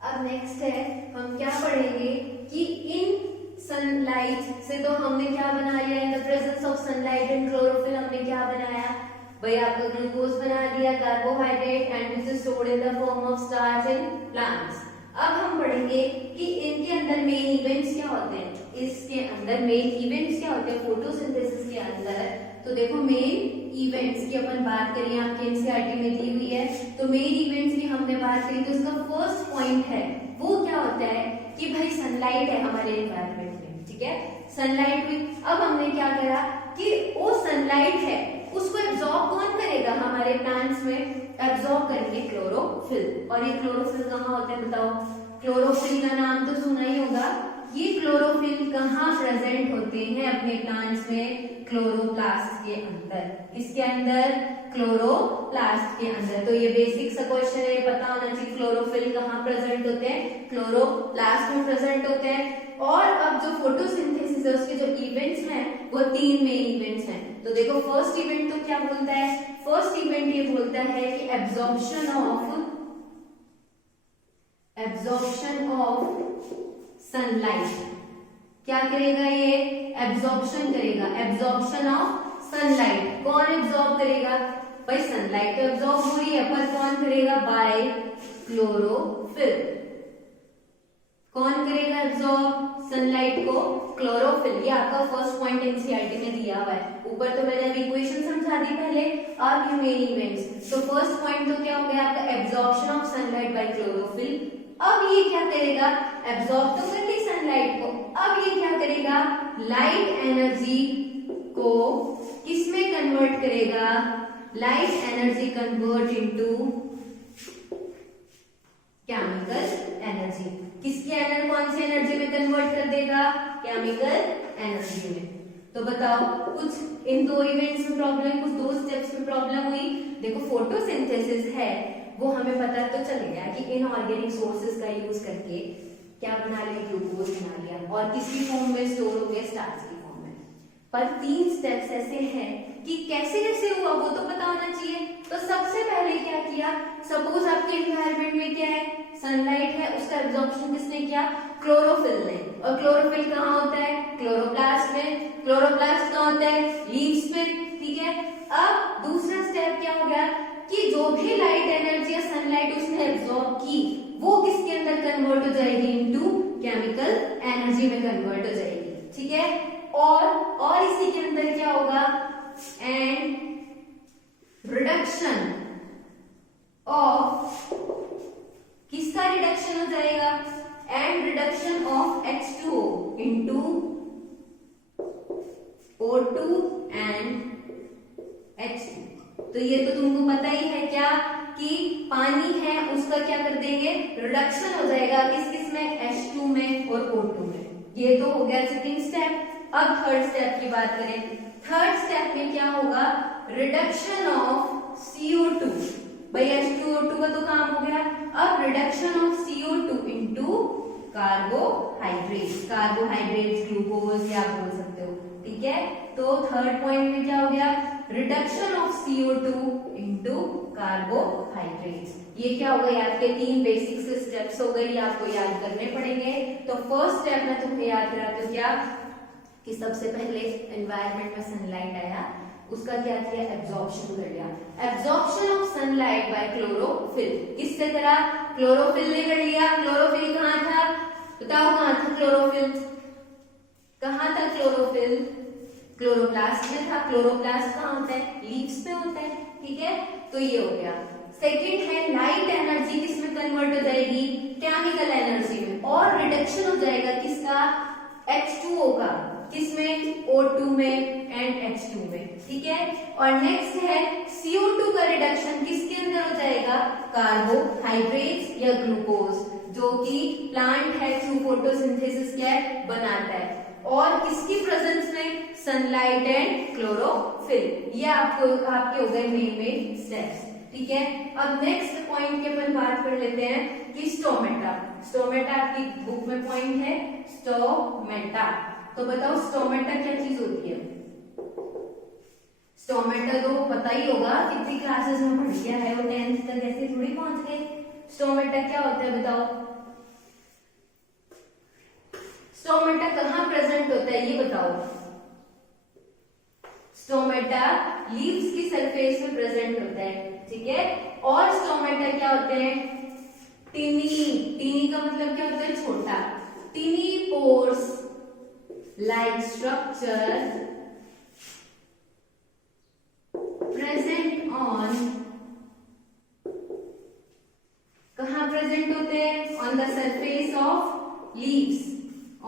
अब नेक्स्ट है, हम क्या पढ़ेंगे कि इन सनलाइट से तो हमने क्या बना लिया? In the presence of sunlight and chlorophyll हमने क्या बनाया? भाई आपको ग्लूकोज बना दिया, carbohydrate and which is stored in the form of starch in plants. अब हम पढ़ेंगे कि इनके अंदर मेन इवेंट्स क्या होते हैं। इसके अंदर मेन इवेंट्स क्या होते हैं फोटोसिंथेसिस के अंदर? तो देखो, मेन इवेंट्स की अपन बात करें, आपके एनसीईआरटी में दी हुई है, तो मेन इवेंट्स की हमने बात करी, तो इसका फर्स्ट पॉइंट है वो क्या होता है कि भाई सनलाइट है हमारे एनवायरनमेंट में। ठीक है, सनलाइट हुई। अब हमने क्या करा कि वो सनलाइट है उसको एब्जॉर्ब कौन करेगा हमारे प्लांट्स में? एब्जॉर्ब करेंगे क्लोरोफिल। और ये क्लोरोफिल कहाँ होते हैं बताओ? क्लोरोफिल का नाम तो सुना ही होगा। ये क्लोरोफिल कहाँ प्रेजेंट होते हैं अपने प्लांट्स में? क्लोरोप्लास्ट के अंदर। किसके अंदर? क्लोरोप्लास्ट के अंदर। तो ये बेसिक सा क्वेश्चन है, पता होना चाहिए क्लोरोफिल कहाँ प्रेजेंट होते हैं? क्लोरोप्लास्ट में प्रेजेंट होते हैं। और अब जो फोटोसिंथेसिस है उसके जो इवेंट्स हैं वो 3 मेन इवेंट्स हैं। तो देखो फर्स्ट इवेंट तो क्या बोलता है? फर्स्ट इवेंट ये बोलता है कि एब्जॉर्प्शन ऑफ सनलाइट। क्या करेगा ये? एब्जॉर्प्शन करेगा। Absorption of sunlight. कौन एब्जॉर्ब करेगा? भाई सनलाइट तो एब्जॉर्ब हो रही है पर कौन करेगा? Bye chlorophyll. कौन करेगा एब्जॉर्ब सनलाइट को? क्लोरोफिल। ये आपका फर्स्ट पॉइंट एनसीईआरटी में दिया हुआ है। ऊपर तो मैंने अभी इक्वेशन समझा दी पहले। अब ये मेन इवेंट्स। तो फर्स्ट पॉइंट तो क्या हो गया आपका? Absorption of sunlight bye chlorophyll. अब ये क्या करेगा? एब्जॉर्ब तो कर ली सनलाइट को, अब ये क्या करेगा? लाइट एनर्जी को किसमें कन्वर्ट करेगा? Light energy convert into chemical energy. किसकी एनर्जी? कौन सी एनर्जी में कन्वर्ट कर देगा? केमिकल एनर्जी में। तो बताओ कुछ इन 2 इवेंट्स में प्रॉब्लम, कुछ 2 स्टेप्स में प्रॉब्लम हुई। देखो फोटोसिंथेसिस है वो हमें पता तो चल गया कि इनऑर्गेनिक सोर्सेज का यूज करके क्या बना लिया? ग्लूकोज बना लिया। और किसकी फॉर्म में स्टोर हो गया? स्टार्च की फॉर्म में। पर 3 स्टेप्स ऐसे हैं कि कैसे कैसे हुआ वो तो पता होना चाहिए। तो सबसे पहले क्या किया? सपोज आपके एनवायरनमेंट में क्या है? सनलाइट है, उसका एब्जॉर्प्शन किसने किया? क्लोरोफिल ने। और क्लोरोफिल कहाँ होता है? क्लोरोप्लास्ट में। क्लोरोप्लास्ट कहाँ होता है? लीव्स पे। ठीक है। अब दूसरा स्टेप क्या हो गया कि जो भी लाइट एनर्जी या सनलाइट उसने एब्जॉर्ब की वो किसके अंदर कन्वर्ट हो जाएगी? इनटू केमिकल एनर्जी में कन्वर्ट हो जाएगी। ठीक है। और इसी के अंदर क्या होगा? एंड रिडक्शन ऑफ, किसका रिडक्शन हो जाएगा? And reduction of H2O into O2 and H2। तो ये तो तुमको पता ही है क्या कि पानी है उसका क्या कर देंगे? रिडक्शन हो जाएगा किस किस में? H2 में और O2 में। ये तो हो गया सेकंड स्टेप। अब थर्ड स्टेप की बात करें। थर्ड स्टेप में क्या होगा? Reduction of CO2। भाई H2O2 का तो काम हो गया। अब reduction of CO2 into carbohydrates. Carbohydrates, glucose या आप बोल सकते हो। ठीक है। तो थर्ड पॉइंट में क्या हो गया? Reduction of CO2 into carbohydrates. ये क्या हो गए? आपके 3 बेसिक स्टेप्स हो गए, आपको याद करने पड़ेंगे। तो फर्स्ट स्टेप में तुम्हें याद कराते हो क्या कि सबसे पहले एनवायरनमेंट में सनलाइट आया, उसका क्या किया? एब्जॉर्प्शन कर लिया। Absorption of sunlight bye chlorophyll. किससे करा? क्लोरोफिल ने कर लिया। क्लोरोफिल कहाँ था? बताओ कहाँ था क्लोरोफिल? कहाँ था क्लोरोफिल? क्लोरोप्लास्ट में था। क्लोरोप्लास्ट कहाँ होता है? लीव्स पे होता है। ठीक है। तो ये हो गया। सेकेंड है लाइट एनर्जी किसमें कन्वर्ट हो जाएगी? केमिकल एनर्जी में। और रिडक्शन हो जाएगा किसका? H2O का। किसमें? O2 में एंड H2 में। ठीक है। और नेक्स्ट है CO2 का रिडक्शन किसके अंदर हो जाएगा? कार्बोहाइड्रेट्स या ग्लूकोज, जो कि प्लांट है थ्रू फोटोसिंथेसिस क्या बनाता है। और किसकी प्रेजेंस में? Sunlight and chlorophyll. ये आपके हो गए मेन स्टेप्स। ठीक है। अब नेक्स्ट पॉइंट की अपन बात कर लेते हैं कि स्टोमेटा। स्टोमेटा आपकी बुक में पॉइंट है स्टोमेटा। तो बताओ स्टोमेटा क्या चीज होती है? स्टोमेटा तो पता ही होगा, कितनी क्लासेस में पढ़ गया है, वो 10th तक ऐसे थोड़ी पहुंच गए। स्टोमेटा क्या होता है बताओ? स्टोमेटा कहाँ प्रेजेंट होता है ये बताओ? स्टोमेटा लीव्स की सरफेस में प्रेजेंट होता है। ठीक है। और स्टोमेटा क्या होते हैं? टिनी। टिनी का मतलब क्या होता है? छोटा। Tiny pores like structure present on, कहाँ प्रेजेंट होते हैं? On the surface of leaves.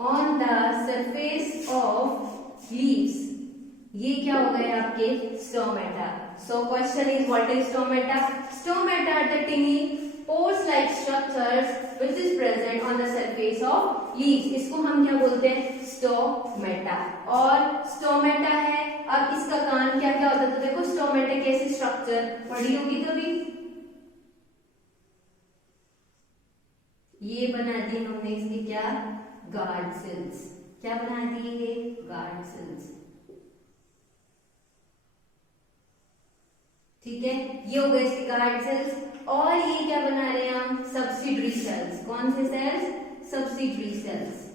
On the surface of leaves. ये क्या हो गए आपके stomata. So question is what is stomata? Stomata are the tiny pores like structures which is present on the surface of leaves. इसको हम क्या बोलते हैं? स्टोमेटा। और स्टोमेटा है, अब इसका काम क्या क्या होता है? तो देखो स्टोमेटा कैसी स्ट्रक्चर पढ़ी होगी कभी, ये बना दिए हमने इसके क्या, गार्ड सेल्स। क्या बना दिए ये? Guard cells. ठीक है, ये हो गए इसके गार्ड सेल्स। और ये क्या बना रहे हैं हम? Subsidiary cells. कौन से सेल्स? Subsidiary cells.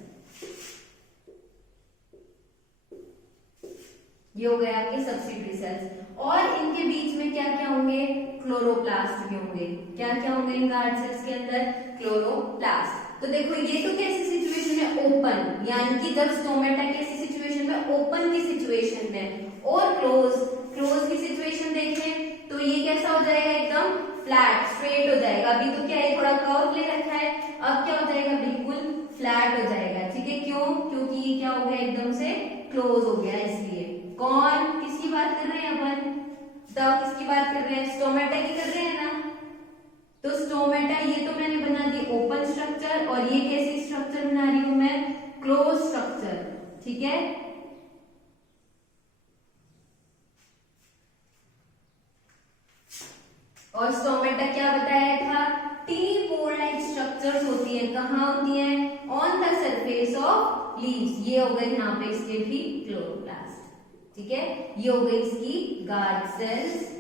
ये हो गए आपके सब्सिडरी सेल्स। और इनके बीच में क्या क्या होंगे? क्लोरोप्लास्ट भी होंगे। क्या क्या होंगे इन गार्ड सेल्स के अंदर? क्लोरोप्लास्ट। तो देखो ये तो कैसी सिचुएशन है? ओपन, यानी कि जब स्टोमेटा कैसी सिचुएशन में? ओपन की सिचुएशन में। और क्लोज की सिचुएशन देखें तो ये कैसा हो जाएगा? एकदम फ्लैट, स्ट्रेट हो जाएगा। अभी तो क्या है, थोड़ा कर्व ले रखा है, अब क्या हो जाएगा? बिल्कुल फ्लैट हो जाएगा। ठीक है, क्यों? क्योंकि ये क्या हो गया? एकदम से क्लोज हो गया, इसलिए। कौन, किसकी बात कर रहे हैं अपन? किसकी बात कर रहे हैं? स्टोमेटा की कर रहे हैं ना। तो स्टोमेटा ये तो मैंने बना दी ओपन स्ट्रक्चर, और ये कैसी स्ट्रक्चर बना रही हूं मैं? Close structure. ठीक है, और स्टोमेटा क्या बताया था? टीनी पोर लाइक स्ट्रक्चर्स होती है। कहाँ होती है? On the surface of leaves. ये हो गए यहाँ पे इसके भी क्लोरोप्लास्ट। ठीक है, ये हो गई इसकी गार्ड सेल्स,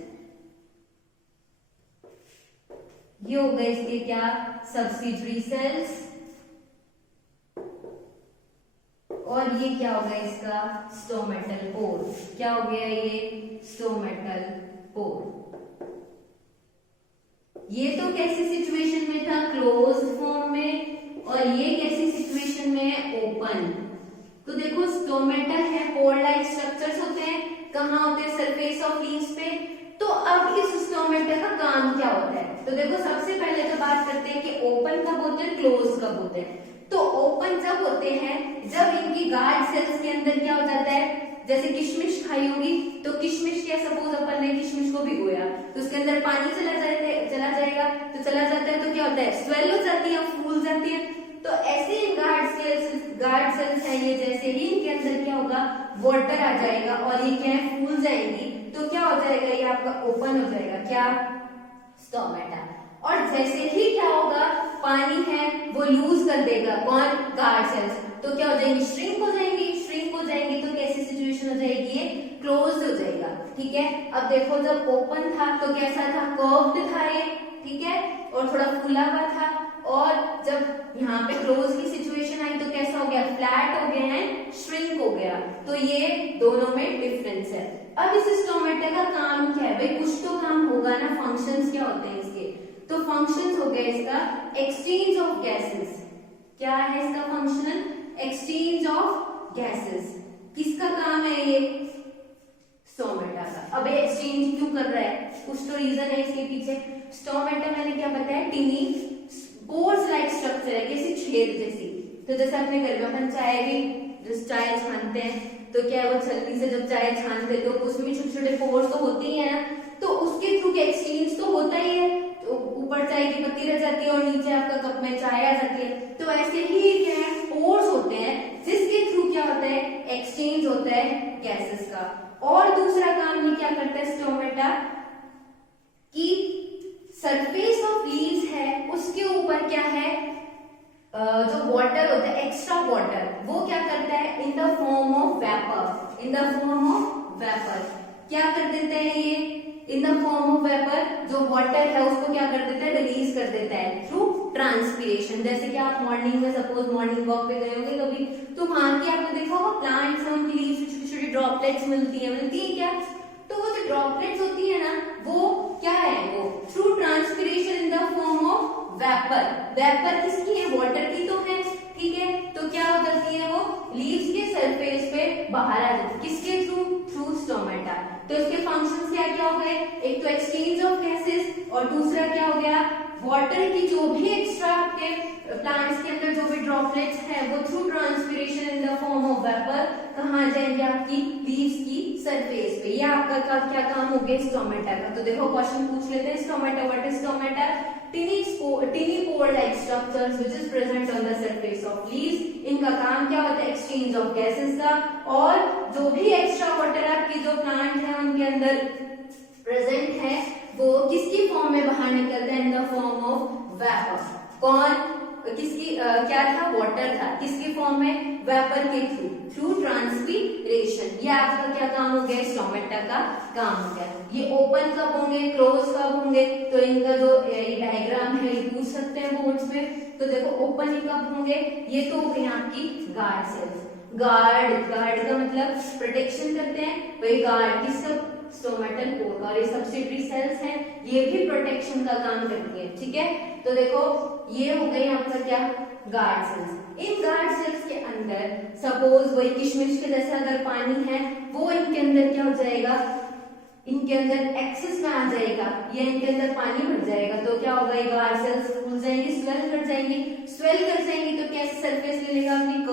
ये हो गए इसके क्या? Subsidiary cells. और ये क्या हो गया इसका? Stomatal pore. क्या हो गया ये? Stomatal pore. ये तो कैसी सिचुएशन में था? क्लोज फॉर्म में। और ये कैसी सिचुएशन में है? ओपन। तो देखो स्टोमेटा है, पोर लाइक स्ट्रक्चर्स होते हैं। कहाँ होते हैं? सरफेस ऑफ लीव्स पे। तो अब इस स्टोमेटा का काम क्या होता है? तो देखो सबसे पहले तो बात करते हैं कि ओपन कब होते हैं, क्लोज कब होते हैं। तो ओपन जब होते हैं जब इनकी गार्ड सेल्स के अंदर क्या हो जाता है, जैसे किशमिश खाई होगी तो किशमिश क्या, सपोज अपन ने किशमिश को भिगोया तो उसके अंदर पानी चला जाएगा तो चला जाता है तो क्या होता है? स्वेल हो जाती है, फूल जाती है। तो ऐसे ही गार्ड सेल्स है ये, जैसे ही इनके अंदर क्या होगा? वाटर आ जाएगा और ये क्या है? फूल जाएंगी। तो क्या हो जाएगा? ये आपका ओपन हो जाएगा। क्या? स्टोमेटा। और जैसे ही क्या होगा? पानी है वो लूज कर देगा। कौन? Guard cells. तो क्या हो जाएंगी? श्रिंक हो जाएंगी। तो कैसी सिचुएशन हो जाएगी? ये क्लोज हो जाएगा। ठीक है, अब देखो जब ओपन था तो कैसा था? कर्व्ड था ये। ठीक है, और थोड़ा फूला हुआ था। और जब यहाँ पे क्लोज की सिचुएशन आई तो कैसा हो गया? फ्लैट हो गया है, श्रिंक हो गया। तो ये दोनों में डिफरेंस है। अब इस स्टोमेटा का काम क्या है भाई? कुछ तो काम होगा ना। फंक्शंस क्या होते हैं इसके? तो फंक्शंस हो गया इसका एक्सचेंज ऑफ गैसेस। क्या है इसका फंक्शन? Exchange of gases. किसका काम है ये? स्टोमेटा का। अब ये एक्सचेंज क्यों कर रहा है? कुछ तो रीजन है इसके पीछे। स्टोमेटा मैंने क्या बताया? टिनी पोर्स लाइक स्ट्रक्चर है, कैसी? छेद जैसी। तो जैसे अपने घर में अपन चाय छानते हैं तो क्या है, वो छलनी से जब चाय छानते तो उसमें छोटे छोटे पोर्स तो होते ही है ना। तो उसके थ्रू एक्सचेंज तो होता ही है। तो ऊपर चाय की पत्ती रह जाती है और नीचे आपका कप में चाय आ जाती है। तो ऐसे ही क्या है? पोर्स होते हैं जिसके थ्रू क्या होता है? एक्सचेंज होता है गैसेस का। और दूसरा काम ये क्या करता है स्टोमेटा? कि सरफेस ऑफ लीव्स है उसके ऊपर क्या है? जो वाटर होता है, एक्स्ट्रा वाटर, वो क्या करता है? In the form of vapour. क्या कर देता है ये? In the form of vapour जो वाटर है उसको क्या कर देता है? रिलीज कर देता है थ्रू ट्रांसपीरेशन। जैसे कि आप मॉर्निंग में सपोज मॉर्निंग वॉक पे गए होंगे कभी, तो वहां की आपने देखा होगा प्लांट्स हैं, उनकी लीव्स छोटी छोटी ड्रॉपलेट्स मिलती है क्या? तो वो जो ड्रॉपलेट्स होती है ना, वो क्या है? वो through transpiration in the form of vapour किसकी है? वाटर की तो है। ठीक है, तो क्या हो जाती है? वो लीव्स के सरफेस पे बाहर आ जाती है। किसके थ्रू? Through stomata. तो इसके फंक्शंस क्या क्या हो गए? एक तो एक्सचेंज ऑफ गैसेस और दूसरा क्या हो गया? वाटर की जो भी एक्स्ट्रा आपके प्लांट्स के अंदर जो भी ड्रॉपलेट्स है वो through transpiration in the form of vapour कहाँ जाएंगे, आपकी लीव्स की सरफेस पे। ये आपका क्या काम हो गया स्टोमेटा का। तो देखो क्वेश्चन पूछ लेते हैं stomata, what is stomata? Tiny pore like structures which is present on the surface of leaves. इनका काम क्या होता है, एक्सचेंज ऑफ गैसेस का, और जो भी एक्स्ट्रा वाटर आपके जो प्लांट है उनके अंदर प्रेजेंट है वो किसकी फॉर्म में बाहर निकलता है, in the form of vapour. कौन, किसकी क्या था, वाटर था, किसकी फॉर्म में, वेपर के थ्रू ट्रांसपीरेशन। ये आपका क्या काम हो गया, स्टोमेटा का काम हो गया। ये ओपन कब होंगे, क्लोज कब होंगे, तो इनका जो डायग्राम है ये पूछ सकते हैं बोर्ड्स में। तो देखो ओपन ही कब होंगे, ये तो हो गई आपकी गार्ड सेल्स। गार्ड का मतलब प्रोटेक्शन करते हैं, वही गार्ड किसका, स्टोमेटल पोर। और ये सब्सिडरी सेल्स हैं, ये भी प्रोटेक्शन का काम करती है, ठीक है। तो देखो ये हो गई आपका क्या, गार्ड सेल्स। इन गार्ड सेल्स के अंदर सपोज वही किशमिश के जैसा अगर पानी है वो इनके अंदर क्या हो जाएगा, इनके अंदर एक्सेस में आ जाएगा, या इनके अंदर पानी भर जाएगा। तो क्या होगा, ये गार्ड सेल्स फूल जाएंगी, स्वेल कर जाएंगी। स्वेल कर जाएंगी तो कैसे सरफेस ले लेगा, अपनी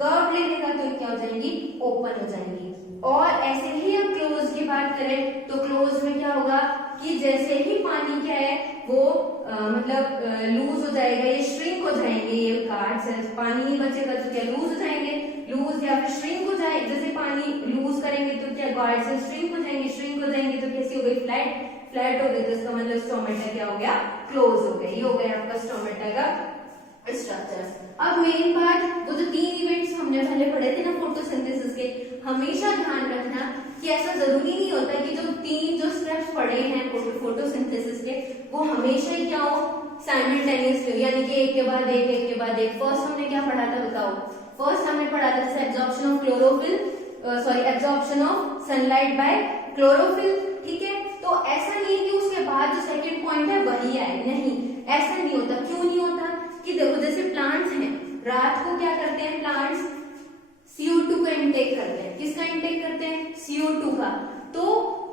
कर्व ले लेगा, तो क्या हो जाएंगी, ओपन हो जाएंगी। और ऐसे ही हम क्लोज की बात करें तो क्लोज में क्या होगा कि जैसे ही पानी क्या है वो मतलब लूज हो जाएगा, ये श्रिंक हो जाएंगे, ये गार्ड सेल्स, पानी नहीं बचेगा तो क्या लूज हो जाएंगे, लूज या फिर श्रिंक हो जाए। जैसे पानी लूज करेंगे तो क्या गार्ड सेल्स श्रिंक हो जाएंगे, श्रिंक हो जाएंगे तो कैसी हो गई, फ्लैट हो गई। तो इसका मतलब स्टोमेटा क्या हो गया, क्लोज हो गया। ये हो गया आपका स्टोमेटा का स्ट्रक्चर। अब मेन बात, वो जो 3 इवेंट्स हमने पहले पढ़े थे ना फोटोसिंथेसिस के, हमेशा ध्यान रखना कि ऐसा जरूरी नहीं होता कि जो 3 जो स्टेप्स पढ़े हैं फोटोसिंथेसिस के वो हमेशा ही क्या हो, साइमल्टेनियसली, यानी कि एक के बाद एक। फर्स्ट हमने क्या पढ़ा था बताओ, फर्स्ट हमने पढ़ा था जैसे absorption of chlorophyll, absorption of sunlight bye chlorophyll, ठीक है। तो ऐसा नहीं कि उसके बाद जो सेकंड पॉइंट है वही आए, नहीं, ऐसा नहीं होता। क्यों नहीं होता कि देखो जैसे प्लांट्स हैं, रात को क्या करते हैं प्लांट्स, CO2 का इंटेक करते हैं। किसका इंटेक करते हैं, CO2 का। तो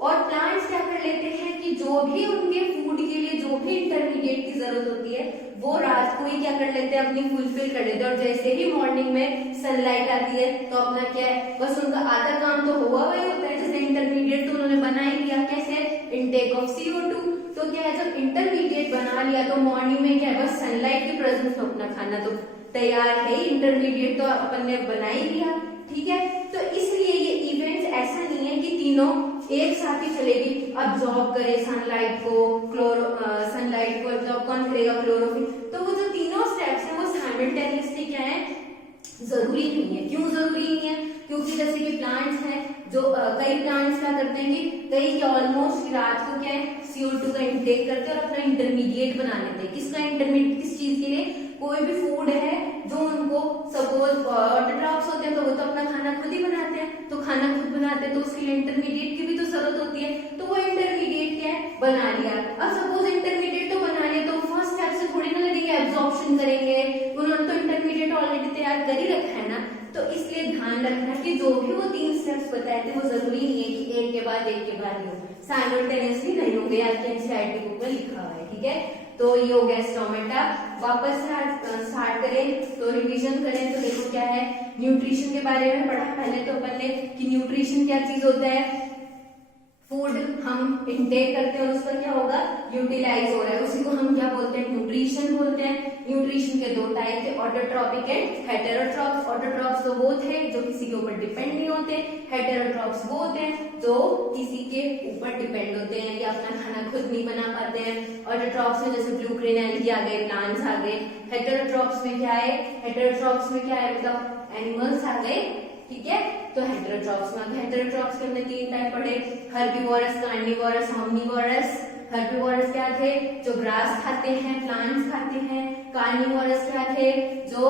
और प्लांट्स क्या कर लेते हैं कि जो भी उनके फूड के लिए जो भी इंटरमीडिएट की जरूरत होती है वो रात को ही क्या कर लेते हैं, अपनी फुलफिल कर लेते हैं। और जैसे ही मॉर्निंग में सनलाइट आती है तो अपना क्या है, बस उनका आधा काम तो हुआ वही होता है, जैसे इंटरमीडिएट तो उन्होंने बना ही लिया, कैसे, इंटेक ऑफ CO2। तो क्या है, जब इंटरमीडिएट बना लिया तो मॉर्निंग में क्या है, बस सनलाइट की प्रेजेंस में अपना खाना तो तैयार है, इंटरमीडिएट तो अपन ने बना ही लिया, ठीक है। तो इसलिए ये इवेंट्स ऐसा नहीं है कि तीनों एक साथ ही चलेगी, अब्सॉर्ब करे सनलाइट को, सनलाइट को अब्सॉर्ब कौन करेगा, क्लोरोफिल। तो वो जो तीनों स्टेप्स हैं वो साइमल्टेनियसली क्या है, जरूरी नहीं है। क्यों जरूरी नहीं है, क्योंकि जैसे कि प्लांट्स हैं जो कई प्लांट्स क्या करते हैं कि कई ऑलमोस्ट रात को क्या है CO2 का इंटेक करते हैं और अपना इंटरमीडिएट बना लेते हैं। किसका इंटरमीडिएट, किस चीज के लिए, कोई भी फूड है जो उनको सपोज वाटर ड्रॉप्स होते हैं तो वो तो अपना खाना खुद ही बनाते हैं, तो खाना खुद बनाते हैं तो उसके लिए इंटरमीडिएट की भी तो जरूरत होती है। तो वो इंटरमीडिएट क्या है, बना लिया। अब सपोज इंटरमीडिएट तो बना लिया तो फर्स्ट स्टेप से थोड़ी ना लगेंगे एब्जॉर्प्शन करेंगे, उन्होंने तो इंटरमीडिएट ऑलरेडी तैयार कर ही रखा है ना। तो इसलिए ध्यान रखना कि जो भी वो 3 स्टेप्स बताए थे वो जरूरी नहीं है कि एक के बाद ही हो, साइमल्टेनियसली नहीं होंगे, आज के एनसीईआरटी बुक में लिखा हुआ है, ठीक है। तो ये हो गया स्टोमेटा। वापस से स्टार्ट करें तो रिवीजन करें तो देखो क्या है, न्यूट्रिशन के बारे में पढ़ा पहले तो अपन ने कि न्यूट्रिशन क्या चीज होता है, फूड हम इंटेक करते हैं और उसका क्या होगा, यूटिलाइज हो रहा है, उसी को हम क्या बोलते हैं, न्यूट्रिशन बोलते हैं। न्यूट्रिशन के 2 टाइप थे, ऑटोट्रॉपिक एंड हेटेरोट्रॉप्स। ऑटोट्रॉप्स तो वो थे जो किसी के ऊपर डिपेंड नहीं होते, हेटेरोट्रॉप्स वो होते हैं जो किसी के ऊपर डिपेंड होते हैं या अपना खाना खुद नहीं बना पाते हैं। ऑटोट्रॉप्स में जैसे ब्लूग्रीन एल्गी आ गए, प्लांट्स आ गए। हेटेरोट्रॉप्स में क्या है, हेटेरोट्रॉप्स में क्या है, मतलब एनिमल्स आ गए, ठीक है। तो हेटेरोट्रॉप्स में, हेटेरोट्रॉप्स के हमने 3 टाइप पढ़े, हर्बीवोरस, कार्निवोरस, ओमनीवोरस। हर्बीवोरस क्या थे, जो ग्रास खाते हैं, प्लांट्स खाते हैं। कार्निवोरस क्या थे, जो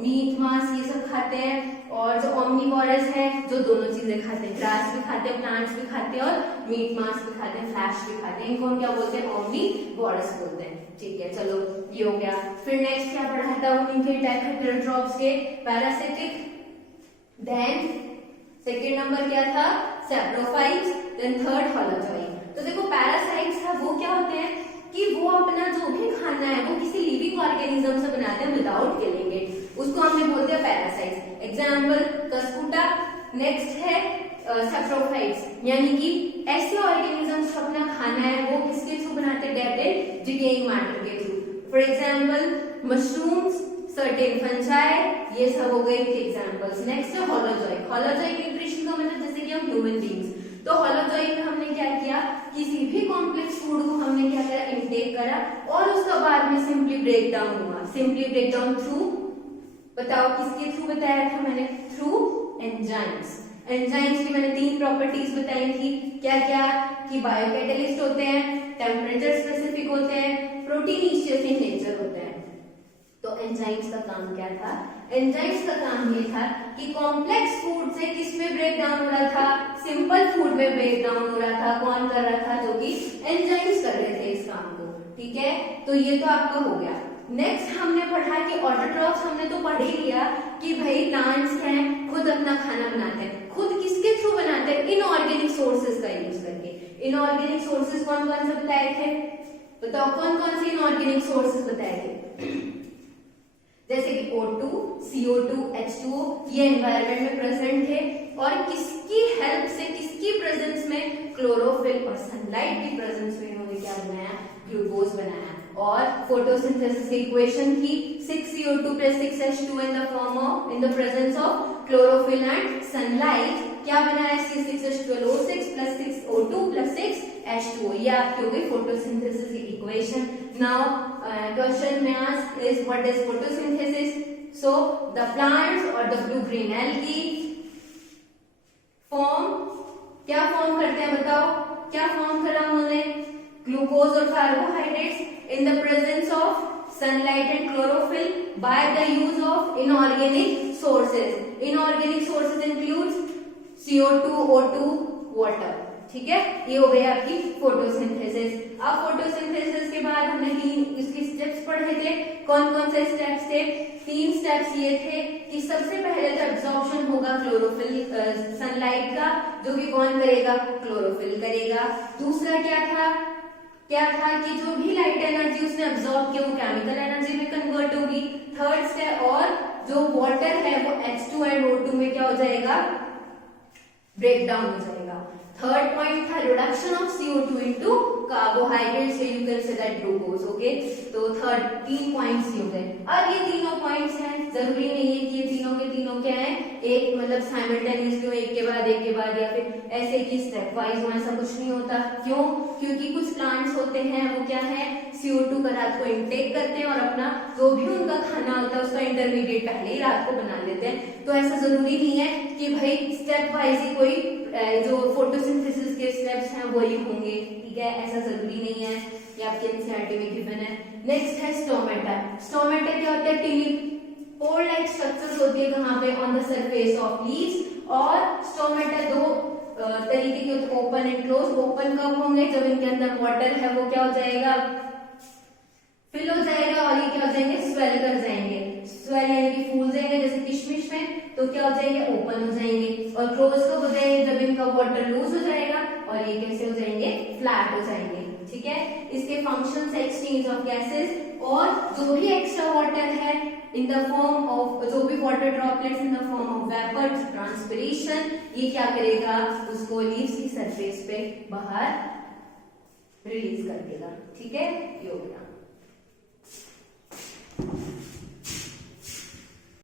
मीट मांस ये सब खाते हैं। और जो ओमनीवोरस है जो दोनों चीजें खाते हैं, ग्रास भी खाते हैं, प्लांट्स भी खाते हैं और मीट मांस भी खाते हैं, फ्लैश भी खाते हैं। इनको हम क्या बोलते हैं, ओमनीवोरस बोलते हैं, ठीक है। चलो ये हो गया। फिर नेक्स्ट क्या पढ़ा था, उनके टाइप हेटेरोट्रॉप्स के, पैरासिटिक, देन सेकेंड नंबर क्या था, सैप्रोफाइट्स, देन थर्ड होलोजोई। तो देखो पैरासाइट्स है वो क्या होते हैं कि वो अपना जो भी खाना है वो किसी लिविंग ऑर्गेनिज्म से बनाते हैं विदाउट किलिंग इट। नेक्स्ट है सैप्रोफाइट्स, यानी कि ऐसे ऑर्गेनिजम्स जो अपना खाना है वो किसके थ्रू बनाते हैं, डेड डिकेइंग मैटर के through. For example mushrooms, certain fungi, ये सब हो गए एग्जाम्पल्स। नेक्स्ट है होलोजोइक। होलोजोइक न्यूट्रिशन का मतलब जैसे कि हम ह्यूमन बींग्स, तो होलोजोइक में हमने क्या किया, किसी भी कॉम्प्लेक्स फूड को हमने क्या करा, इनटेक करा और उसका बाद में सिंपली ब्रेक डाउन हुआ। सिंपली ब्रेक डाउन थ्रू, बताओ किसके थ्रू बताया था मैंने, थ्रू एंजाइम्स। एंजाइम्स की मैंने 3 प्रॉपर्टीज बताई थी, क्या क्या, कि बायोकैटलिस्ट होते हैं, टेम्परेचर स्पेसिफिक होते हैं, प्रोटीनेशियस इन नेचर होते हैं। तो एंजाइम्स का काम क्या था, एंजाइम्स का काम ये था कि कॉम्प्लेक्स फूड से किस में ब्रेक डाउन हो रहा था, सिंपल फूड में ब्रेक डाउन हो रहा था। कौन कर रहा था, जो कि एंजाइम्स कर रहे थे इस काम को, ठीक है। तो ये तो आपका हो गया। नेक्स्ट हमने पढ़ा कि ऑटोट्रॉफ्स, हमने तो पढ़ ही लिया कि भाई प्लांट्स हैं खुद अपना खाना बनाते हैं। खुद किसके थ्रू बनाते हैं, इनऑर्गेनिक सोर्सेज का यूज करके। इनऑर्गेनिक सोर्सेज कौन कौन से बताए थे, बताओ कौन कौन से इनऑर्गेनिक सोर्सेज बताए थे, जैसे कि O2, CO2, H2O, ये एनवायरनमेंट में प्रेजेंट थे और किसकी हेल्प से, किसकी प्रेजेंस में, क्लोरोफिल और सनलाइट की प्रेजेंस में इन्होंने क्या बनाया, ग्लूकोज बनाया। और फोटोसिंथेसिस की इक्वेशन थी 6CO2 + 6H2 in the presence of chlorophyll and sunlight। क्या बनाया इसकी, 6H12O6 + 6O2 + 6H2O, ये आपकी हो गई फोटोसिंथेसिस की इक्वेशन। नाउ क्वेश्चन में ask is what is photosynthesis. So the plants और the blue green algae form, क्या फॉर्म करते हैं बताओ, क्या फॉर्म करा उन्होंने, ग्लूकोज और carbohydrates in the presence of sunlight and chlorophyll by the use of inorganic sources. Inorganic sources includes CO2, O2, water, ठीक है। ये हो गई आपकी फोटोसिंथेसिस। अब फोटोसिंथेसिस के बाद हमने 3 इसके स्टेप्स पढ़े थे। कौन कौन से स्टेप्स थे, 3 स्टेप्स ये थे कि सबसे पहले तो एब्जॉर्प्शन होगा क्लोरोफिल सनलाइट का, जो कि कौन करेगा, क्लोरोफिल करेगा। दूसरा क्या था कि जो भी लाइट एनर्जी उसने अब्सॉर्ब किया वो केमिकल एनर्जी में कन्वर्ट होगी। थर्ड स्टेप, और जो वाटर है वो H2 एंड O2 में क्या हो जाएगा, ब्रेक डाउन हो जाएगा। थर्ड पॉइंट था reduction of CO2 into carbohydrates, you can say that glucose, okay. तो थर्ड 3 पॉइंट्स ही हो गए। अब ये तीनों पॉइंट्स हैं, जरूरी नहीं है कि ये तीनों के तीनों क्या है, एक मतलब साइमल्टेनियसली हो, एक के बाद या फिर ऐसे कि स्टेप वाइज हो, ऐसा कुछ नहीं होता। क्यों, क्योंकि कुछ प्लांट्स होते हैं वो क्या है, CO2 का रात को इनटेक करते हैं और अपना जो भी उनका खाना होता है उसका इंटरमीडिएट पहले ही रात को बना लेते हैं। तो ऐसा जरूरी नहीं है कि भाई स्टेप वाइज ही कोई जो फोटोसिंथेसिस के स्टेप्स हैं वही होंगे, ठीक है, ऐसा जरूरी नहीं है। ये आपके एनसीईआरटी में गिवन है। नेक्स्ट है स्टोमेटा। स्टोमेटा क्या होता है, टिनी पोर लाइक स्ट्रक्चर्स होती है कहाँ पे, on the surface of leaves. और स्टोमेटा 2 तरीके के होते हैं, ओपन एंड क्लोज। ओपन कब होंगे, जब इनके अंदर वाटर है वो क्या हो जाएगा, फिल हो जाएगा, और ये क्या हो जाएंगे, स्वेल कर जाएंगे। स्वेल यानी कि फूल जाएंगे, जैसे किशमिश में, तो क्या हो जाएंगे, ओपन हो जाएंगे। और क्लोज कब हो जाएंगे, जब इनका वाटर लूज हो जाएगा और ये कैसे हो जाएंगे, फ्लैट हो जाएंगे, ठीक है। इसके फंक्शंस है एक्सचेंज ऑफ गैसेस, और जो भी एक्स्ट्रा वाटर है इन द फॉर्म ऑफ, जो भी water droplets in the form of vapour, transpiration, ये क्या करेगा, उसको लीव्स की सरफेस पे बाहर रिलीज कर देगा, ठीक है। ये हो गया।